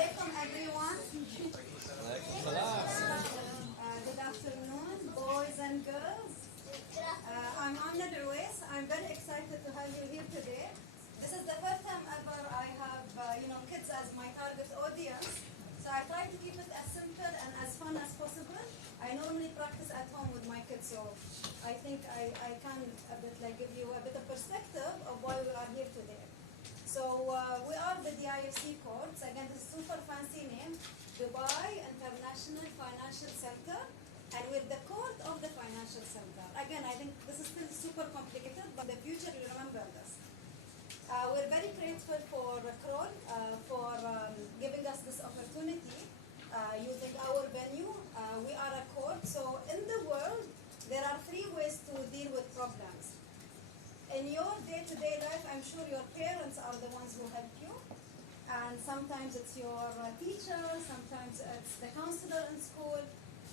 alaikum everyone. Good afternoon, boys and girls. I'm Amna Ruiz. I'm very excited to have you here today. This is the first time ever I have kids as my target audience. So I try to keep it as simple and as fun as possible. I normally practice at home with my kids, so I think I can give you a bit of perspective of why we are here today. So we are the DIFC courts. Again, this is a super fancy name, Dubai International Financial Center, and we're the court of the financial center. Again, I think this is still super complicated, but in the future you'll remember this. We're very grateful for Kroll for giving us this opportunity using our venue. We are a court, so in the world there are 3 ways to deal with problems. In your day-to-day life, I'm sure your parents are the ones who help you. And sometimes it's your teacher, sometimes it's the counselor in school.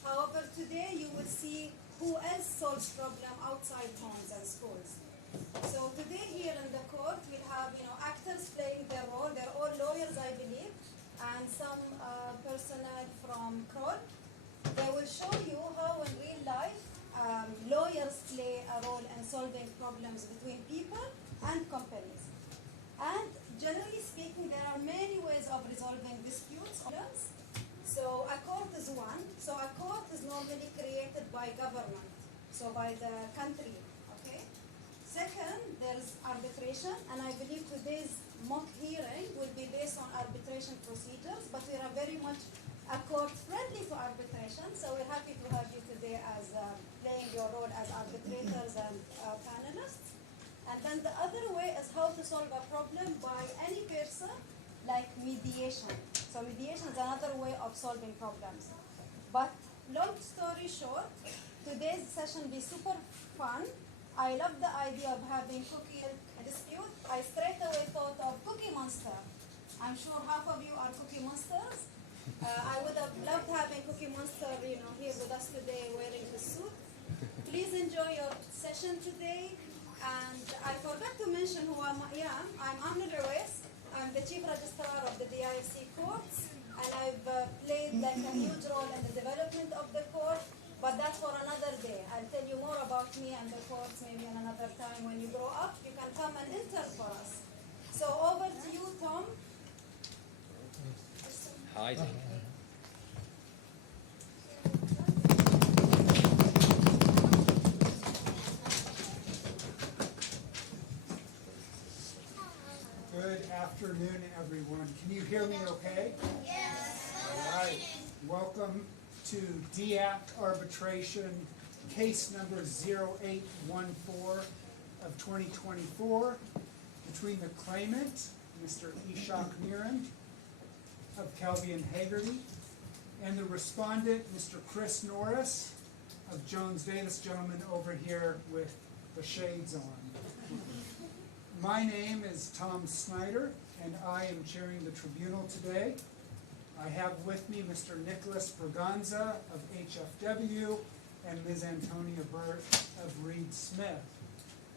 However, today you will see who else solves problems outside homes and schools. So today here in the court, we have actors playing their role. They're all lawyers, I believe, and some personnel from Kroll. They will show you how in real life lawyers play a role in solving problems between people and companies. And generally speaking, there are many ways of resolving disputes. So a court is one. So a court is normally created by government, so by the country. Okay. Second, there's arbitration, and I believe today's mock hearing will be based on arbitration procedures, but we are very much a court friendly to arbitration, so we're happy to have you today as playing your role as arbitrators and panelists. And then the other way is how to solve a problem by any person, like mediation. So mediation is another way of solving problems. But long story short, today's session will be super fun. I love the idea of having cookie dispute. I straight away thought of Cookie Monster. I'm sure half of you are Cookie Monsters. I would have loved having Cookie Monster, here with us today, wearing the suit. Please enjoy your session today. And I forgot to mention who I am. I'm Amna Ruiz. I'm the Chief Registrar of the DIFC courts, and I've played a huge role in the development of the court. But that's for another day. I'll tell you more about me and the courts maybe in another time. When you grow up, you can come and intern for us. So over to you, Tom. Hi. Good afternoon, everyone. Can you hear me okay? Yes. All right. Welcome to DIAC Arbitration, case number 0814 of 2024, between the claimant, Mr. Ishaq Miran of Kelby and Hagerty, and the respondent, Mr. Chris Norris of Jones Day, this gentleman over here with the shades on. My name is Tom Snyder, and I am chairing the tribunal today. I have with me Mr. Nicholas Braganza of HFW and Ms. Antonia Burt of Reed Smith.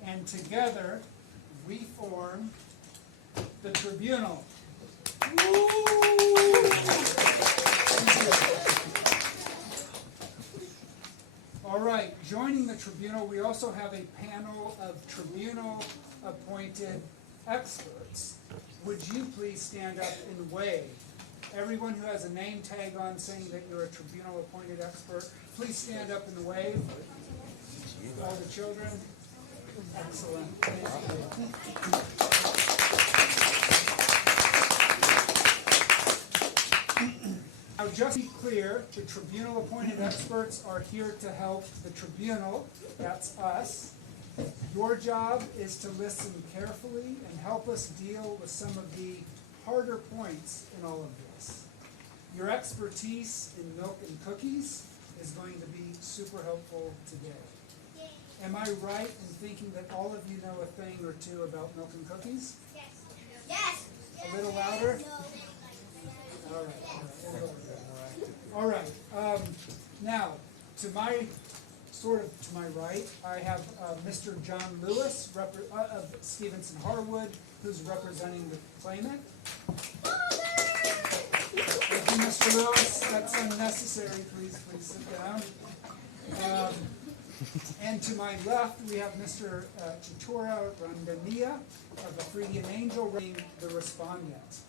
And together, we form the tribunal. All right, joining the tribunal, we also have a panel of tribunal-appointed experts. Would you please stand up and wave? Everyone who has a name tag on saying that you're a tribunal-appointed expert, please stand up and wave. All the children. Excellent. Now, just to be clear, the tribunal-appointed experts are here to help the tribunal. That's us. Your job is to listen carefully and help us deal with some of the harder points in all of this. Your expertise in milk and cookies is going to be super helpful today. Am I right in thinking that all of you know a thing or two about milk and cookies? Yes. Yes. A little louder? All right. Now, to my right, I have Mr. John Lewis of Stevenson Harwood, who's representing the claimant. Mr. Lewis. That's unnecessary. Please sit down. And to my left, we have Mr. Chitora Randania of the Freudian Angel reading the respondents.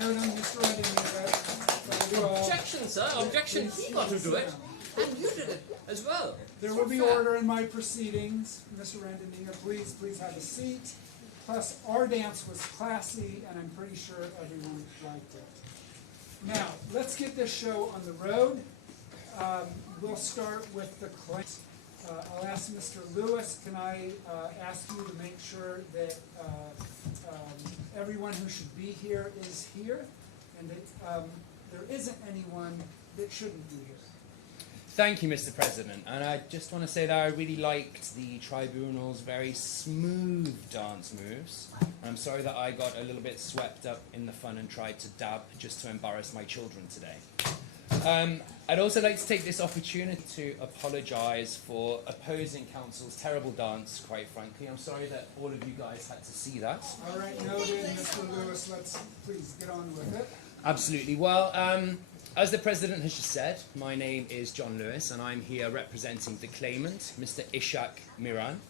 No, Mr. Randania. Objection, sir. Objection. He got to do it. And you did it as well. There will be order in my proceedings. Mr. Randania, please have a seat. Plus, our dance was classy, and I'm pretty sure everyone liked it. Now, let's get this show on the road. We'll start with the claims. I'll ask Mr. Lewis, can I ask you to make sure that everyone who should be here is here, and that there isn't anyone that shouldn't be here. Thank you, Mr. President. And I just want to say that I really liked the tribunal's very smooth dance moves. I'm sorry that I got a little bit swept up in the fun and tried to dab just to embarrass my children today. I'd also like to take this opportunity to apologise for opposing counsel's terrible dance, quite frankly. I'm sorry that all of you guys had to see that. All right, noted, Mr. Lewis. Let's please get on with it. Absolutely. Well, as the President has just said, my name is John Lewis, and I'm here representing the claimant, Mr. Ishaq Miran.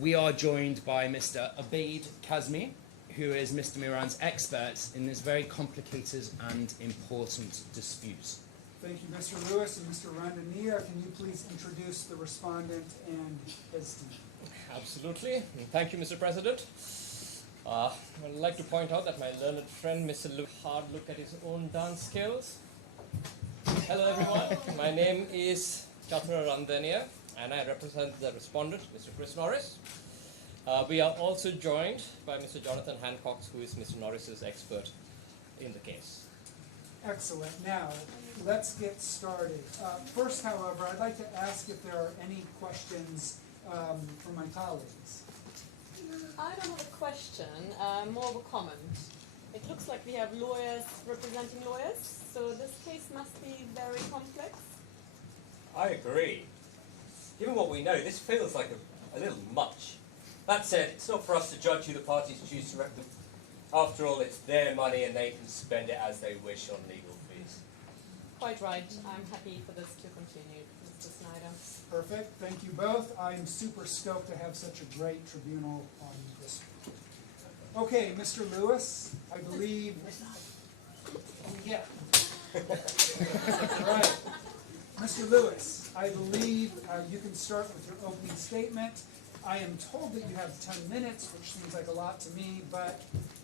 We are joined by Mr. Abeid Kazmi, who is Mr. Miran's expert in this very complicated and important dispute. Thank you, Mr. Lewis and Mr. Randania. Can you please introduce the respondent and his team? Absolutely. Thank you, Mr. President. I'd like to point out that my learned friend, Mr. Luke, hard look at his own dance skills. Hello, everyone. My name is Chatura Randania, and I represent the respondent, Mr. Chris Norris. We are also joined by Mr. Jonathan Hancock, who is Mr. Norris's expert in the case. Excellent. Now, let's get started. First, however, I'd like to ask if there are any questions from my colleagues. I don't have a question, more of a comment. It looks like we have lawyers representing lawyers, so this case must be very complex. I agree. Given what we know, this feels like a little much. That said, it's not for us to judge who the parties choose to represent. After all, it's their money and they can spend it as they wish on legal fees. Quite right. I'm happy for this to continue, Mr. Snyder. Perfect. Thank you both. I'm super stoked to have such a great tribunal on this. Okay, Mr. Lewis, I believe. Yeah. All right. Mr. Lewis, I believe you can start with your opening statement. I am told that you have 10 minutes, which seems like a lot to me, but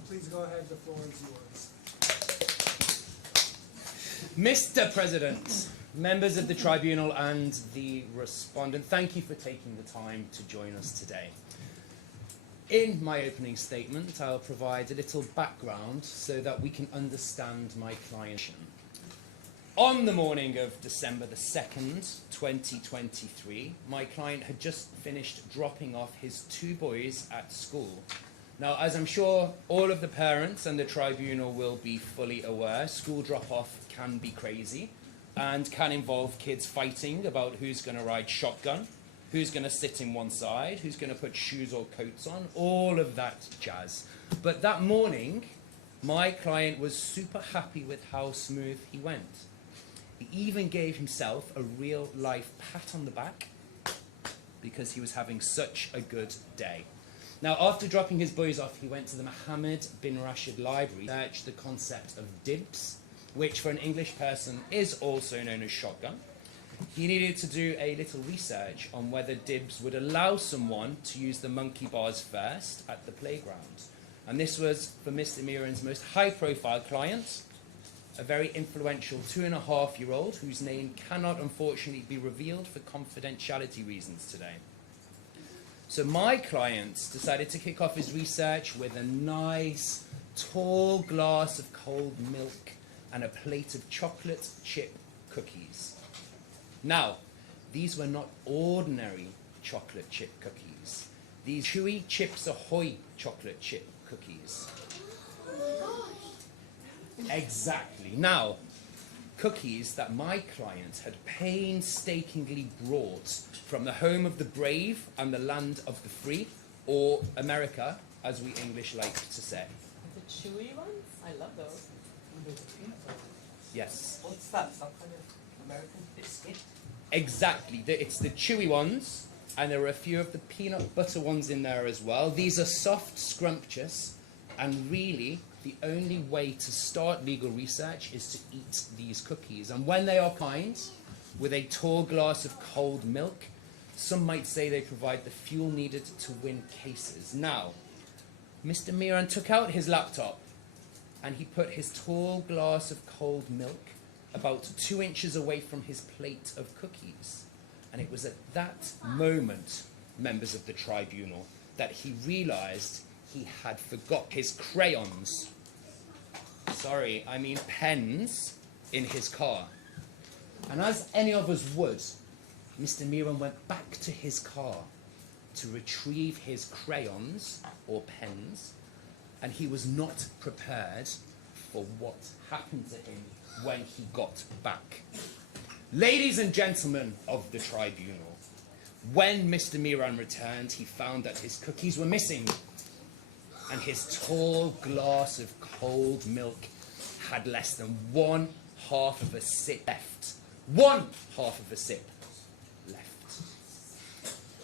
please go ahead. The floor is yours. Mr. President, members of the tribunal and the respondent, thank you for taking the time to join us today. In my opening statement, I'll provide a little background so that we can understand my client. On the morning of December the 2nd, 2023, my client had just finished dropping off his 2 boys at school. Now, as I'm sure all of the parents and the tribunal will be fully aware, school drop-off can be crazy and can involve kids fighting about who's going to ride shotgun, who's going to sit in one side, who's going to put shoes or coats on, all of that jazz. But that morning, my client was super happy with how smooth he went. He even gave himself a real-life pat on the back because he was having such a good day. Now, after dropping his boys off, he went to the Mohammed bin Rashid Library to search the concept of dibs, which for an English person is also known as shotgun. He needed to do a little research on whether dibs would allow someone to use the monkey bars first at the playground. And this was for Mr. Miran's most high-profile client, a very influential 2.5-year-old whose name cannot unfortunately be revealed for confidentiality reasons today. So my client decided to kick off his research with a nice, tall glass of cold milk and a plate of chocolate chip cookies. Now, these were not ordinary chocolate chip cookies. These chewy Chips Ahoy chocolate chip cookies. Exactly. Now, cookies that my client had painstakingly brought from the home of the brave and the land of the free, or America, as we English like to say. The chewy ones? I love those. Yes. What's that? Some kind of American biscuit? Exactly. It's the chewy ones, and there are a few of the peanut butter ones in there as well. These are soft, scrumptious, and really the only way to start legal research is to eat these cookies. And when they are kind, with a tall glass of cold milk, some might say they provide the fuel needed to win cases. Now, Mr. Miran took out his laptop and he put his tall glass of cold milk about 2 inches away from his plate of cookies. And it was at that moment, members of the tribunal, that he realized he had forgot his crayons. Sorry, I mean pens in his car. And as any of us would, Mr. Miran went back to his car to retrieve his crayons or pens, and he was not prepared for what happened to him when he got back. Ladies and gentlemen of the tribunal, when Mr. Miran returned, he found that his cookies were missing, and his tall glass of cold milk had less than 1/2 of a sip left. 1/2 of a sip left.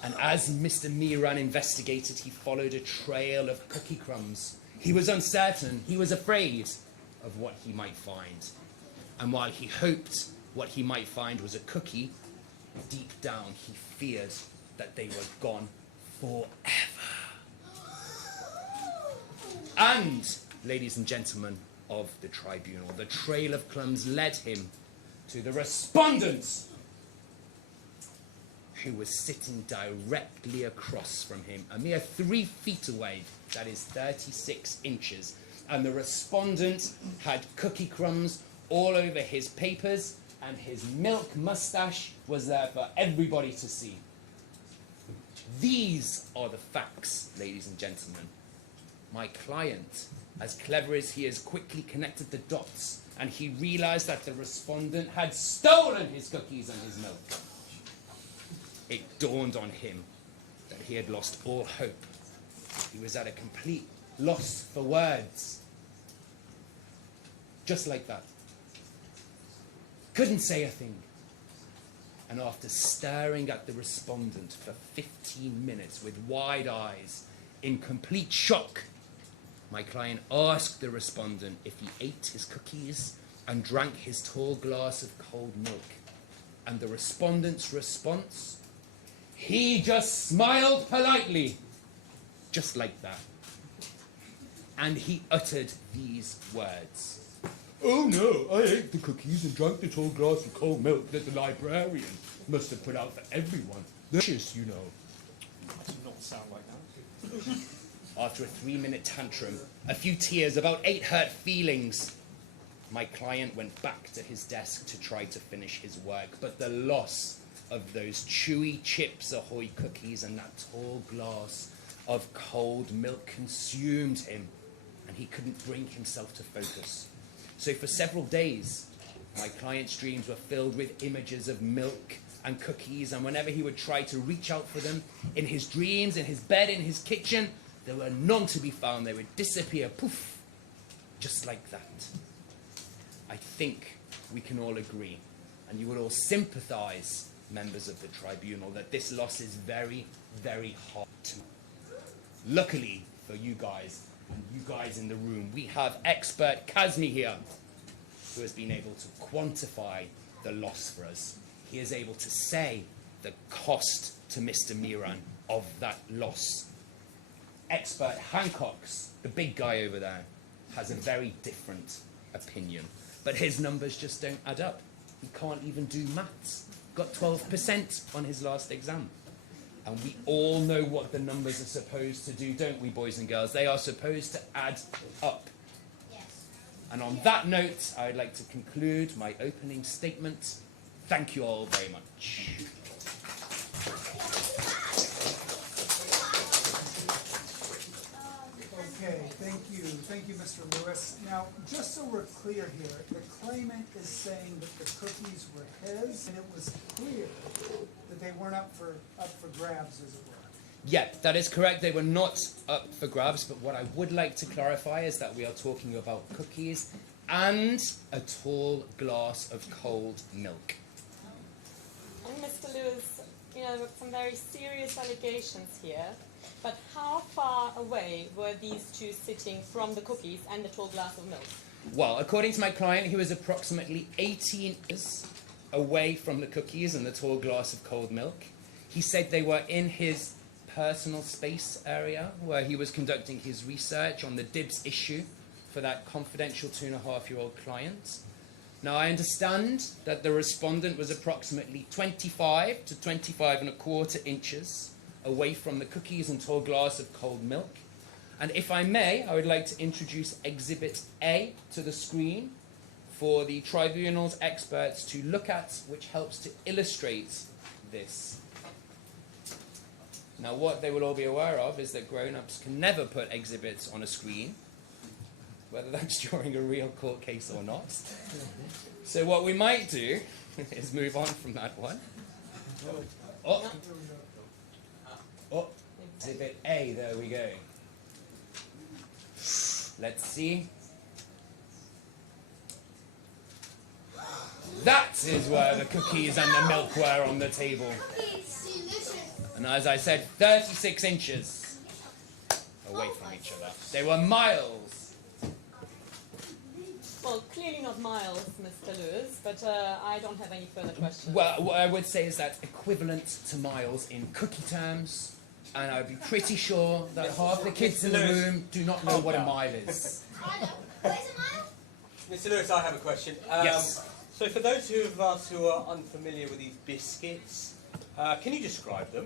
And as Mr. Miran investigated, he followed a trail of cookie crumbs. He was uncertain, he was afraid of what he might find. And while he hoped what he might find was a cookie, deep down he feared that they were gone forever. And, ladies and gentlemen of the tribunal, the trail of crumbs led him to the respondent, who was sitting directly across from him, a mere 3 feet away, that is 36 inches. And the respondent had cookie crumbs all over his papers, and his milk mustache was there for everybody to see. These are the facts, ladies and gentlemen. My client, as clever as he is, quickly connected the dots, and he realized that the respondent had stolen his cookies and his milk. It dawned on him that he had lost all hope. He was at a complete loss for words. Just like that. Couldn't say a thing. And after staring at the respondent for 15 minutes with wide eyes, in complete shock, my client asked the respondent if he ate his cookies and drank his tall glass of cold milk. And the respondent's response? He just smiled politely, just like that. And he uttered these words. Oh no, I ate the cookies and drank the tall glass of cold milk that the librarian must have put out for everyone. Delicious, you know. That does not sound like that. After a 3-minute tantrum, a few tears, about 8 hurt feelings, my client went back to his desk to try to finish his work, but the loss of those chewy Chips Ahoy cookies and that tall glass of cold milk consumed him, and he couldn't bring himself to focus. So for several days, my client's dreams were filled with images of milk and cookies, and whenever he would try to reach out for them, in his dreams, in his bed, in his kitchen, there were none to be found. They would disappear, poof, just like that. I think we can all agree, and you will all sympathize, members of the tribunal, that this loss is very, very hard to. Luckily for you guys, and you guys in the room, we have expert Kazmi here, who has been able to quantify the loss for us. He is able to say the cost to Mr. Miran of that loss. Expert Hancock's, the big guy over there, has a very different opinion. But his numbers just don't add up. He can't even do maths. Got 12% on his last exam. And we all know what the numbers are supposed to do, don't we, boys and girls? They are supposed to add up. Yes. And on that note, I would like to conclude my opening statement. Thank you all very much. Okay, thank you, Mr. Lewis. Now, just so we're clear here, the claimant is saying that the cookies were his, and it was clear that they weren't up for grabs, as it were. Yeah, that is correct. They were not up for grabs, but what I would like to clarify is that we are talking about cookies and a tall glass of cold milk. And Mr. Lewis, some very serious allegations here. But how far away were these two sitting from the cookies and the tall glass of milk? Well, according to my client, he was approximately 18 inches away from the cookies and the tall glass of cold milk. He said they were in his personal space area where he was conducting his research on the dibs issue for that confidential 2.5-year-old client. Now, I understand that the respondent was approximately 25 to 25.25 inches away from the cookies and tall glass of cold milk. And if I may, I would like to introduce Exhibit A to the screen for the tribunal's experts to look at, which helps to illustrate this. Now, what they will all be aware of is that grown-ups can never put exhibits on a screen, whether that's during a real court case or not. So what we might do is move on from that one. Oh, Exhibit A, there we go. Let's see. That is where the cookies and the milk were on the table. And as I said, 36 inches away from each other. They were miles. Well, clearly not miles, Mr. Lewis, but I don't have any further questions. Well, what I would say is that equivalent to miles in cookie terms, and I'd be pretty sure that half the kids in the room do not know what a mile is. Mr. Lewis, I have a question. Yes. So for those of us who are unfamiliar with these biscuits, can you describe them?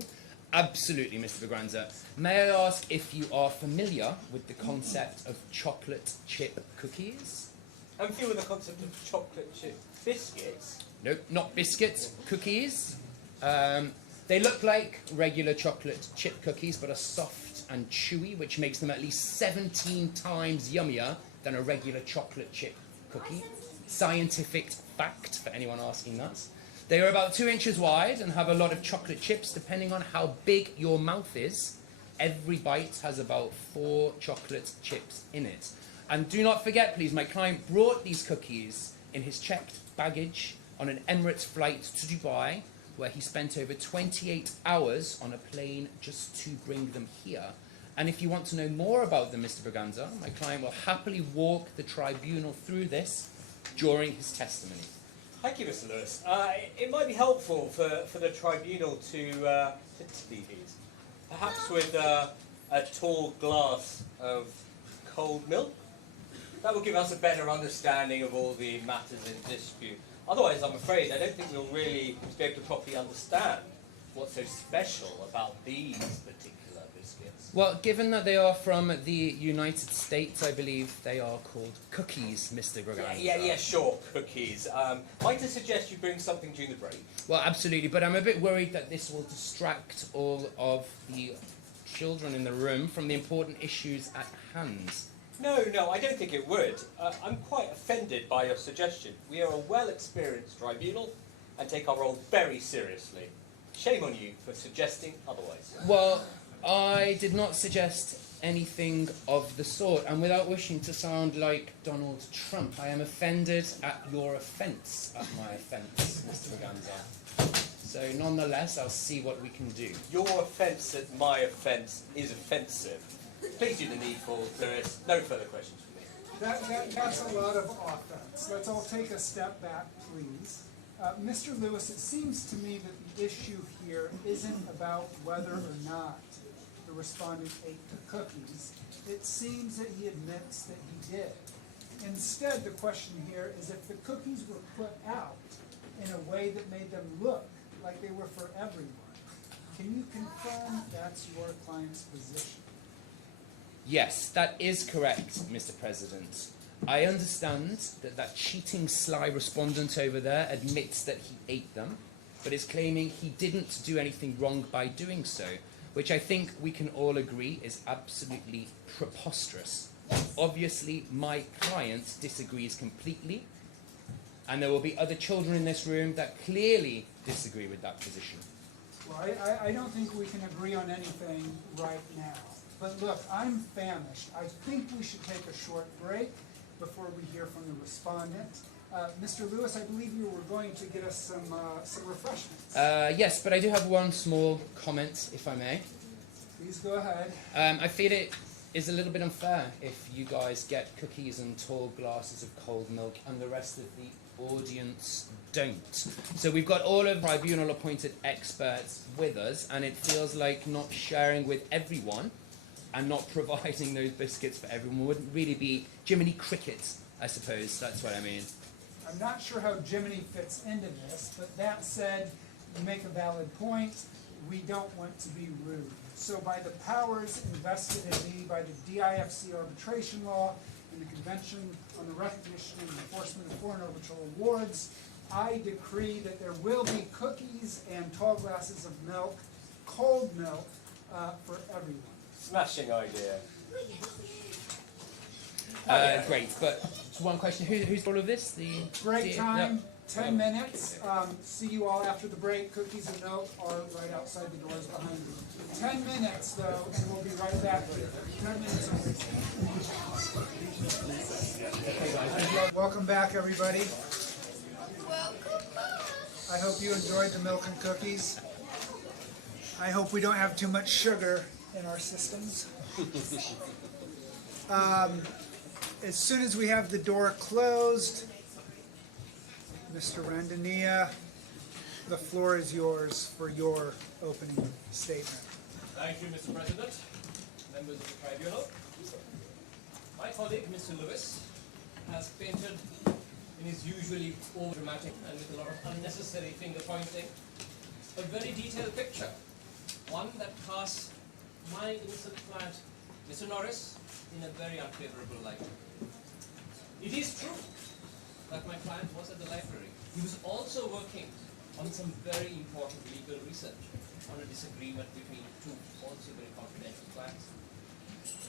Absolutely, Mr. Begranza. May I ask if you are familiar with the concept of chocolate chip cookies? I'm familiar with the concept of chocolate chip biscuits. Nope, not biscuits, cookies. They look like regular chocolate chip cookies, but are soft and chewy, which makes them at least 17 times yummier than a regular chocolate chip cookie. Scientific fact, for anyone asking that. They are about 2 inches wide and have a lot of chocolate chips, depending on how big your mouth is. Every bite has about 4 chocolate chips in it. And do not forget, please, my client brought these cookies in his checked baggage on an Emirates flight to Dubai, where he spent over 28 hours on a plane just to bring them here. And if you want to know more about them, Mr. Braganza, my client will happily walk the tribunal through this during his testimony. Thank you, Mr. Lewis. It might be helpful for the tribunal to see these, perhaps with a tall glass of cold milk. That will give us a better understanding of all the matters in dispute. Otherwise, I'm afraid, I don't think we'll really be able to properly understand what's so special about these particular biscuits. Well, given that they are from the United States, I believe they are called cookies, Mr. Braganza. Yeah, sure, cookies. Might I suggest you bring something during the break? Well, absolutely, but I'm a bit worried that this will distract all of the children in the room from the important issues at hand. No, I don't think it would. I'm quite offended by your suggestion. We are a well-experienced tribunal and take our role very seriously. Shame on you for suggesting otherwise. Well, I did not suggest anything of the sort, and without wishing to sound like Donald Trump, I am offended at your offence at my offence, Mr. Braganza. So nonetheless, I'll see what we can do. Your offence at my offence is offensive. Please do the needful. There is no further questions for me. That's a lot of offense. Let's all take a step back, please. Mr. Lewis, it seems to me that the issue here isn't about whether or not the respondent ate the cookies. It seems that he admits that he did. Instead, the question here is if the cookies were put out in a way that made them look like they were for everyone. Can you confirm that's your client's position? Yes, that is correct, Mr. President. I understand that that cheating, sly respondent over there admits that he ate them, but is claiming he didn't do anything wrong by doing so, which I think we can all agree is absolutely preposterous. Obviously, my client disagrees completely, and there will be other children in this room that clearly disagree with that position. Well, I don't think we can agree on anything right now. But look, I'm famished. I think we should take a short break, before we hear from the respondent. Mr. Lewis, I believe you were going to get us some refreshments. Yes, but I do have one small comment, if I may. Please go ahead. I feel it is a little bit unfair if you guys get cookies and tall glasses of cold milk and the rest of the audience don't. So we've got all of tribunal appointed experts with us, and it feels like not sharing with everyone and not providing those biscuits for everyone would really be Jiminy Cricket, I suppose. That's what I mean. I'm not sure how Jiminy fits into this, but that said, you make a valid point. We don't want to be rude. So by the powers invested in me by the DIFC arbitration law and the Convention on the Recognition and Enforcement of Foreign Arbitral Awards, I decree that there will be cookies and tall glasses of milk, cold milk, for everyone. Smashing idea. Great, but one question, who's all of this? The Break time, No. 10 minutes. See you all after the break. Cookies and milk are right outside the doors behind you. 10 minutes though, and we'll be right back here. 10 minutes only. Welcome back, everybody. I hope you enjoyed the milk and cookies. I hope we don't have too much sugar in our systems. As soon as we have the door closed, Mr. Randania, the floor is yours for your opening statement. Thank you, Mr. President, members of the tribunal. My colleague, Mr. Lewis, has painted in his usually over-dramatic and with a lot of unnecessary finger-pointing a very detailed picture, one that casts my innocent client, Mr. Norris, in a very unfavorable light. It is true that my client was at the library. He was also working on some very important legal research on a disagreement between two also very confidential clients.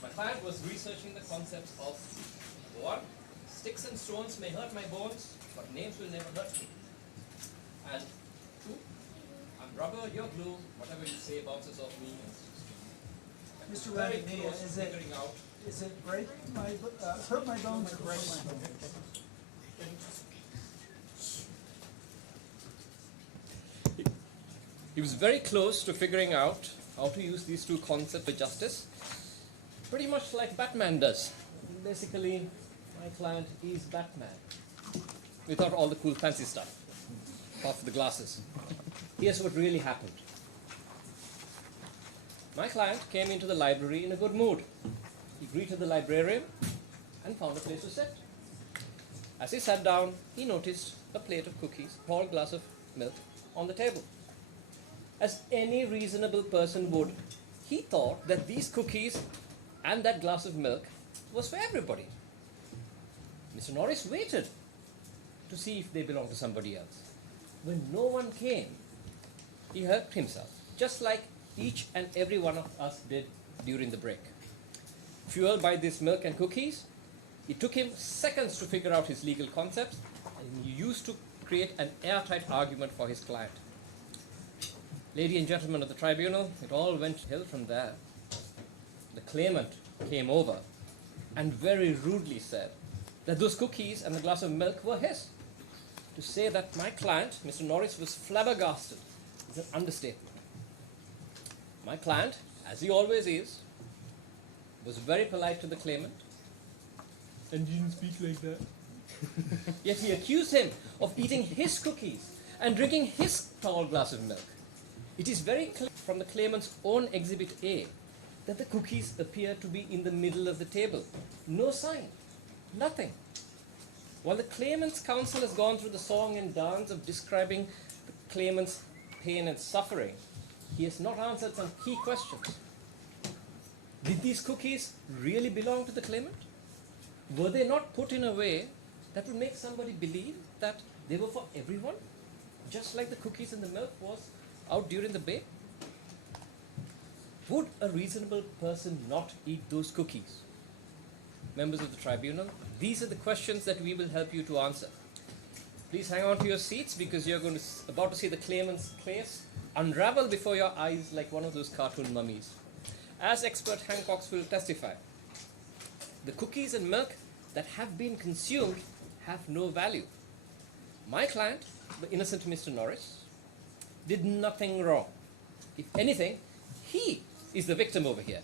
My client was researching the concepts of, one, sticks and stones may hurt my bones, but names will never hurt me. And two, I'm rubber, you're glue, whatever you say bounces off me. Mr. Very Randania, close to figuring out. is it break my, hurt my bones or break my bones? He was very close to figuring out how to use these two concepts of justice, pretty much like Batman does. Basically, my client is Batman, without all the cool fancy stuff, apart from the glasses. Here's what really happened. My client came into the library in a good mood. He greeted the librarian and found a place to sit. As he sat down, he noticed a plate of cookies, a tall glass of milk on the table. As any reasonable person would, he thought that these cookies and that glass of milk was for everybody. Mr. Norris waited to see if they belonged to somebody else. When no one came, he helped himself, just like each and every one of us did during the break. Fueled by this milk and cookies, it took him seconds to figure out his legal concepts, and he used to create an airtight argument for his client. Ladies and gentlemen of the tribunal, it all went hill from there. The claimant came over and very rudely said that those cookies and the glass of milk were his. To say that my client, Mr. Norris, was flabbergasted is an understatement. My client, as he always is, was very polite to the claimant and didn't speak like that. Yet he accused him of eating his cookies and drinking his tall glass of milk. It is very clear from the claimant's own Exhibit A that the cookies appear to be in the middle of the table. No sign, nothing. While the claimant's counsel has gone through the song and dance of describing the claimant's pain and suffering, he has not answered some key questions. Did these cookies really belong to the claimant? Were they not put in a way that would make somebody believe that they were for everyone, just like the cookies and the milk was out during the bake? Would a reasonable person not eat those cookies? Members of the tribunal, these are the questions that we will help you to answer. Please hang on to your seats because you're about to see the claimant's case unravel before your eyes like one of those cartoon mummies. As expert Hancock will testify, the cookies and milk that have been consumed have no value. My client, the innocent Mr. Norris, did nothing wrong. If anything, he is the victim over here.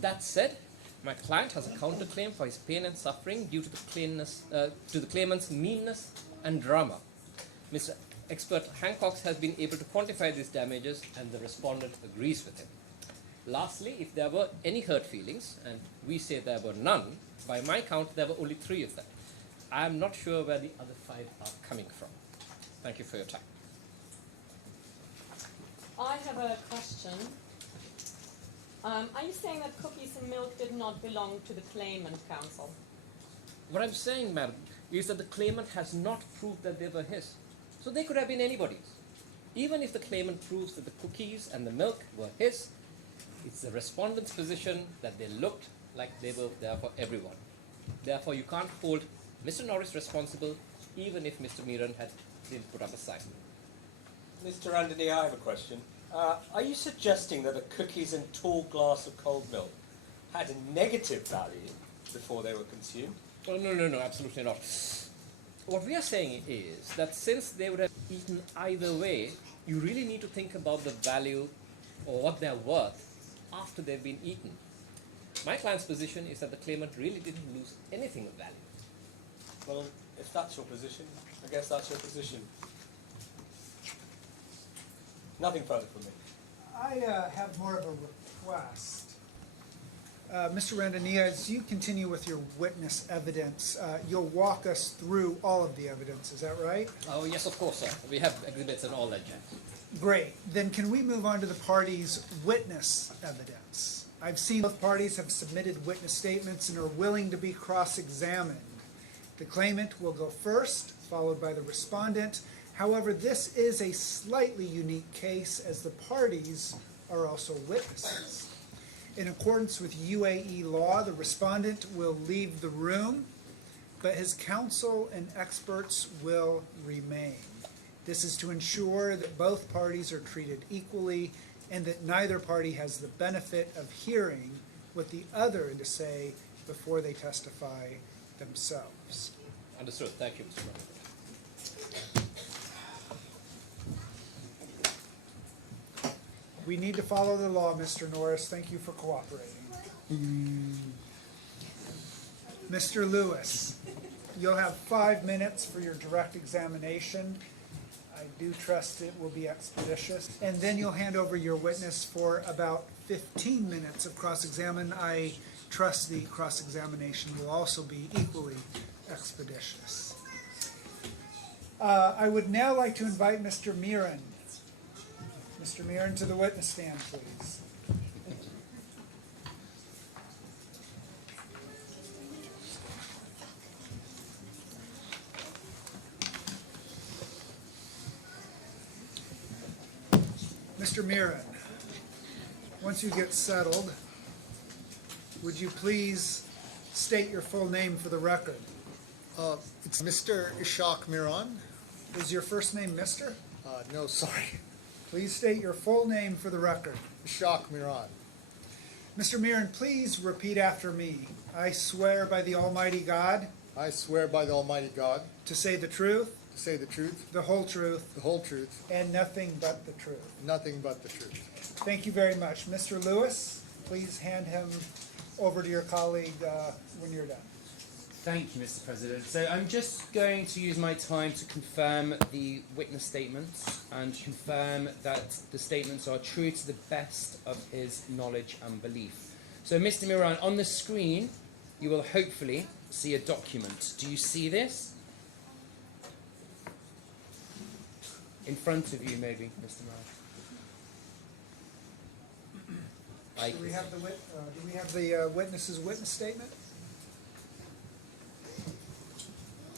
That said, my client has a counterclaim for his pain and suffering due to the claimant's meanness and drama. Mr. Expert Hancock has been able to quantify these damages, and the respondent agrees with him. Lastly, if there were any hurt feelings, and we say there were none, by my count there were only 3 of them. I am not sure where the other 5 are coming from. Thank you for your time. I have a question. Are you saying that cookies and milk did not belong to the claimant, counsel? What I'm saying, madam, is that the claimant has not proved that they were his. So they could have been anybody's. Even if the claimant proves that the cookies and the milk were his, it's the respondent's position that they looked like they were there for everyone. Therefore, you can't hold Mr. Norris responsible even if Mr. Meeran had been put up a sign. Mr. Anthony, I have a question. Are you suggesting that the cookies and tall glass of cold milk had a negative value before they were consumed? Oh, no, absolutely not. What we are saying is that since they would have eaten either way, you really need to think about the value or what they're worth after they've been eaten. My client's position is that the claimant really didn't lose anything of value. Well, if that's your position, I guess that's your position. Nothing further from me. I have more of a request. Mr. Randania, as you continue with your witness evidence, you'll walk us through all of the evidence, is that right? Oh, yes, of course, sir. We have exhibits and all that jazz. Great. Then can we move on to the parties' witness evidence? I've seen both parties have submitted witness statements and are willing to be cross-examined. The claimant will go first, followed by the respondent. However, this is a slightly unique case as the parties are also witnesses. In accordance with UAE law, the respondent will leave the room, but his counsel and experts will remain. This is to ensure that both parties are treated equally and that neither party has the benefit of hearing what the other has to say before they testify themselves. Understood. Thank you, Mr. President. We need to follow the law, Mr. Norris. Thank you for cooperating. Mr. Lewis, you'll have 5 minutes for your direct examination. I do trust it will be expeditious. And then you'll hand over your witness for about 15 minutes of cross-examine. I trust the cross-examination will also be equally expeditious. I would now like to invite Mr. Meeran. Mr. Meeran, to the witness stand, please. Mr. Meeran, once you get settled, would you please state your full name for the record? It's Mr. Ishaq Miran. Is your first name Mr.? No, sorry. Please state your full name for the record. Ishaq Miran. Mr. Meeran, please repeat after me. I swear by the Almighty God I swear by the Almighty God to say the truth, to say the truth, the whole truth, the whole truth, and nothing but the truth. nothing but the truth. Thank you very much. Mr. Lewis, please hand him over to your colleague when you're done. Thank you, Mr. President. So I'm just going to use my time to confirm the witness statements and confirm that the statements are true to the best of his knowledge and belief. So, Mr. Miran, on the screen, you will hopefully see a document. Do you see this? In front of you, maybe, Mr. Miran. Do we have the witness's witness statement?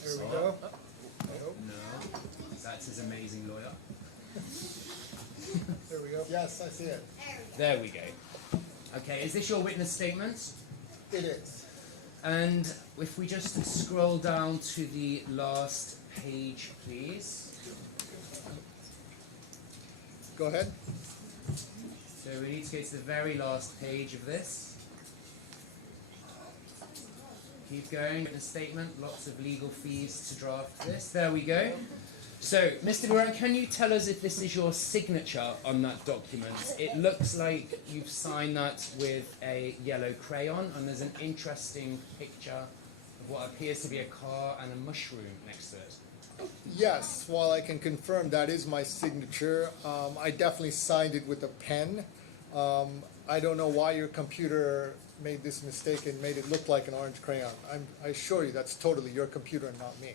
There we go. No, that's his amazing lawyer. There we go. Yes, I see it. There we go. Okay, is this your witness statement? It is. And if we just scroll down to the last page, please. Go ahead. So we need to go to the very last page of this. Keep going with the statement. Lots of legal fees to draft this. There we go. So, Mr. Moran, can you tell us if this is your signature on that document? It looks like you've signed that with a yellow crayon, and there's an interesting picture of what appears to be a car and a mushroom next to it. Yes, while I can confirm that is my signature, I definitely signed it with a pen. I don't know why your computer made this mistake and made it look like an orange crayon. I assure you that's totally your computer and not me.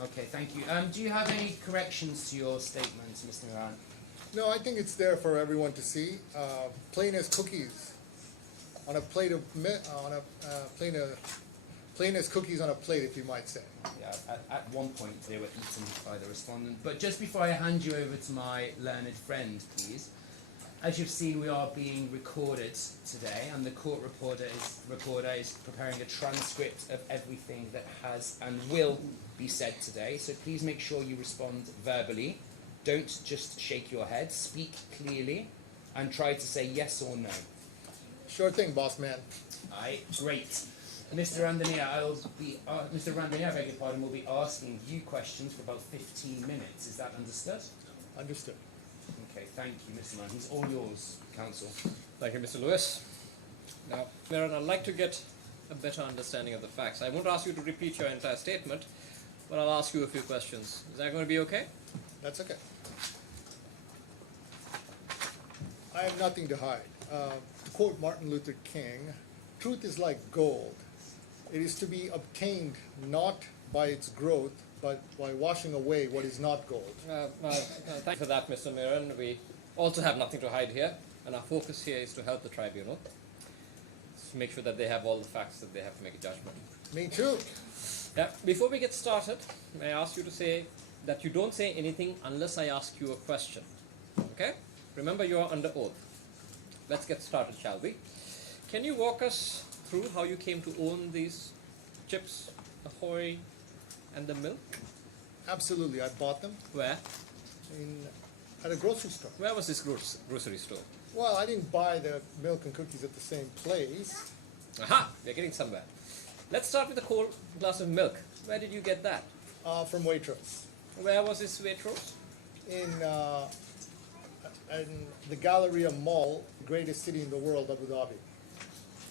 Okay, thank you. Do you have any corrections to your statement, Mr. Moran? No, I think it's there for everyone to see. Plain as cookies on a plate of plain as cookies on a plate, if you might say. Yeah, at one point they were eaten by the respondent. But just before I hand you over to my learned friend, please, as you've seen, we are being recorded today, and the court reporter is preparing a transcript of everything that has and will be said today. So please make sure you respond verbally. Don't just shake your head. Speak clearly, and try to say yes or no. Sure thing, boss man. Aye, great. Mr. Randania, Mr. Randania, I beg your pardon, will be asking you questions for about 15 minutes. Is that understood? Understood. Okay, thank you, Mr. Mann. He's all yours, counsel. Thank you, Mr. Lewis. Now, Miran, I'd like to get a better understanding of the facts. I won't ask you to repeat your entire statement, but I'll ask you a few questions. Is that going to be okay? That's okay. I have nothing to hide. To quote Martin Luther King, truth is like gold. It is to be obtained not by its growth, but by washing away what is not gold. Thank you for that, Mr. Miran. We also have nothing to hide here, and our focus here is to help the tribunal. To make sure that they have all the facts that they have to make a judgment. Me too. Yeah. Before we get started, may I ask you to say that you don't say anything unless I ask you a question. Okay? Remember, you are under oath. Let's get started, shall we? Can you walk us through how you came to own these chips, Ahoy, and the milk? Absolutely, I bought them Where? at a grocery store. Where was this grocery store? Well, I didn't buy the milk and cookies at the same place. Aha! We're getting somewhere. Let's start with a cold glass of milk. Where did you get that? From Waitrose Where was this Waitrose? in the Galleria Mall, the greatest city in the world, Abu Dhabi.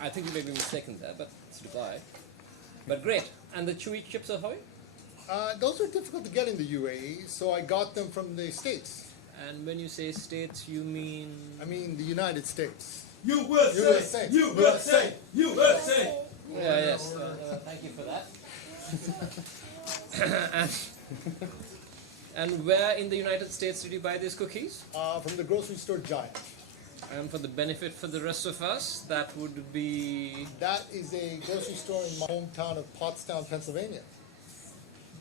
I think you may be mistaken there, but it's Dubai. But great. And the chewy chips Ahoy? Those are difficult to get in the UAE, so I got them from the States. And when you say states, you mean... I mean the United States. USA! USA! USA! Yeah, yes. Thank you for that. and where in the United States did you buy these cookies? From the grocery store Giant. And for the benefit for the rest of us, that would be... That is a grocery store in my hometown of Pottstown, Pennsylvania.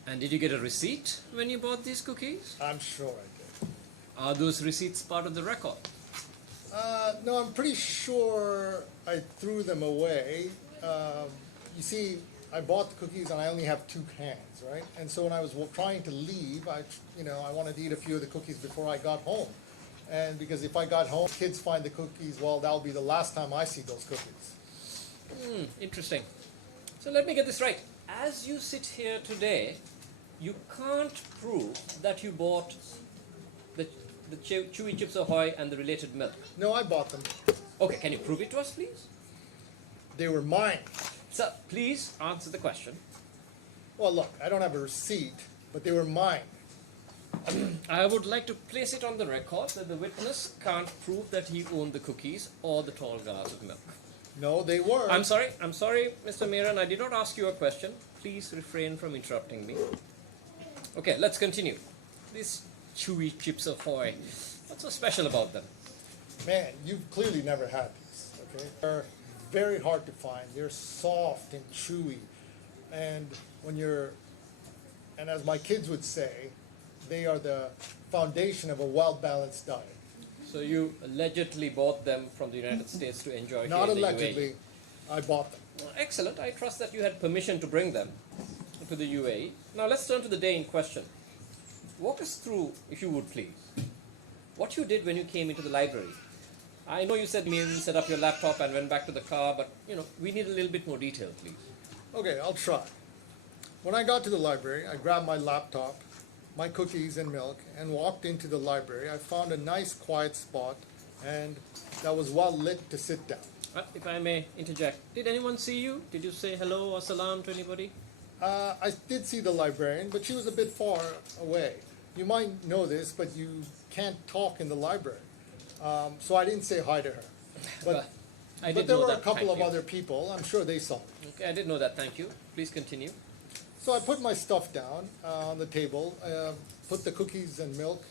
And did you get a receipt when you bought these cookies? I'm sure I did. Are those receipts part of the record? No, I'm pretty sure I threw them away. You see, I bought the cookies and I only have 2 hands, right? And so when I was trying to leave, I wanted to eat a few of the cookies before I got home. And because if I got home, kids find the cookies, well, that'll be the last time I see those cookies. Interesting. So let me get this right. As you sit here today, you can't prove that you bought the chewy chips Ahoy and the related milk. No, I bought them. Okay, can you prove it to us, please? They were mine. Sir, please answer the question. Well, look, I don't have a receipt, but they were mine. I would like to place it on the record that the witness can't prove that he owned the cookies or the tall glass of milk. No, they were. I'm sorry, Mr. Miran, I did not ask you a question. Please refrain from interrupting me. Okay, let's continue. These chewy chips Ahoy, what's so special about them? Man, you've clearly never had these, okay? They're very hard to find. They're soft and chewy. And and as my kids would say, they are the foundation of a well-balanced diet. So you allegedly bought them from the United States to enjoy Not here in the allegedly, I bought them. UAE. Well, excellent. I trust that you had permission to bring them to the UAE. Now let's turn to the day in question. Walk us through, if you would please, what you did when you came into the library. I know you said set up your laptop and went back to the car, but we need a little bit more detail, please. Okay, I'll try. When I got to the library, I grabbed my laptop, my cookies and milk, and walked into the library. I found a nice quiet spot, and that was well lit to sit down. If I may interject, did anyone see you? Did you say hello or salam to anybody? I did see the librarian, but she was a bit far away. You might know this, but you can't talk in the library. So I didn't say hi to her. But, I but did there know were that. a couple Thank of you. other people. I'm sure they saw me. Okay, I did know that. Thank you. Please continue. So I put my stuff down on the table, put the cookies and milk,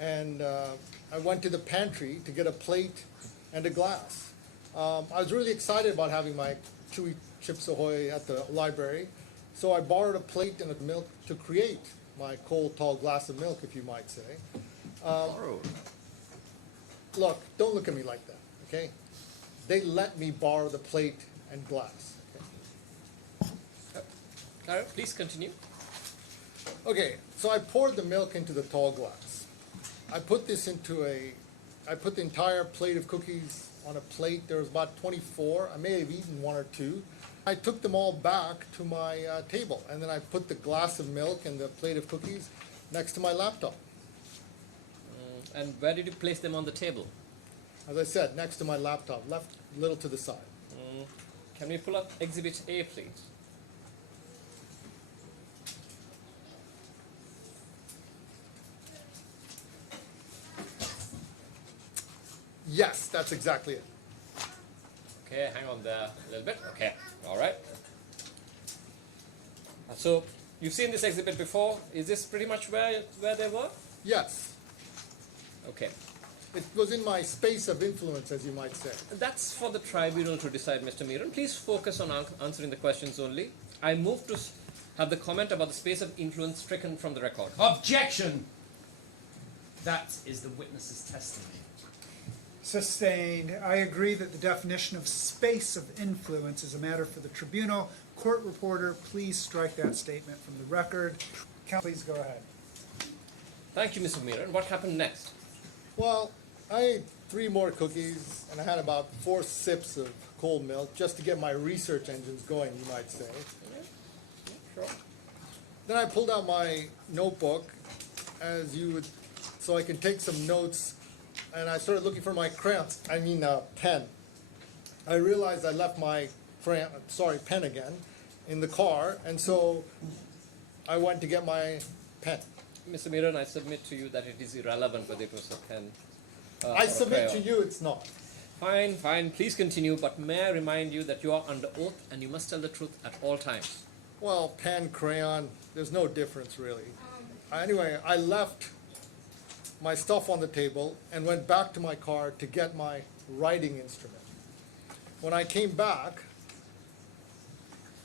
and I went to the pantry to get a plate and a glass. I was really excited about having my chewy Chips Ahoy at the library, so I borrowed a plate and a milk to create my cold, tall glass of milk, if you might say. Borrowed. Look, don't look at me like that, okay? They let me borrow the plate and glass. All right, please continue. Okay, so I poured the milk into the tall glass. I put the entire plate of cookies on a plate. There was about 24. I may have eaten one or two. I took them all back to my table, and then I put the glass of milk and the plate of cookies next to my laptop. And where did you place them on the table? As I said, next to my laptop, left a little to the side. Can we pull up Exhibit A, please? Yes, that's exactly it. Okay, hang on there a little bit. Okay, all right. So, you've seen this exhibit before. Is this pretty much where they were? Yes, Okay. it was in my space of influence, as you might say. That's for the tribunal to decide, Mr. Meeran. Please focus on answering the questions only. I move to have the comment about the space of influence stricken from the record. Objection! That is the witness's testimony. Sustained. I agree that the definition of space of influence is a matter for the tribunal. Court reporter, please strike that statement from the record. Counsel, please go ahead. Thank you, Mr. Meeran. What happened next? Well, I ate 3 more cookies, and I had about 4 sips of cold milk just to get my research engines going, you might say. Sure. Then I pulled out my notebook, as you would, so I can take some notes, and I started looking for my pen. I realized I left my pen again, in the car, and so I went to get my pen. Mr. Meeran, I submit to you that it is irrelevant whether it was a pen or I a submit to crayon. you it's not. Fine, fine. Please continue, but may I remind you that you are under oath and you must tell the truth at all times. Well, pen, crayon, there's no difference really. Anyway, I left my stuff on the table and went back to my car to get my writing instrument. When I came back,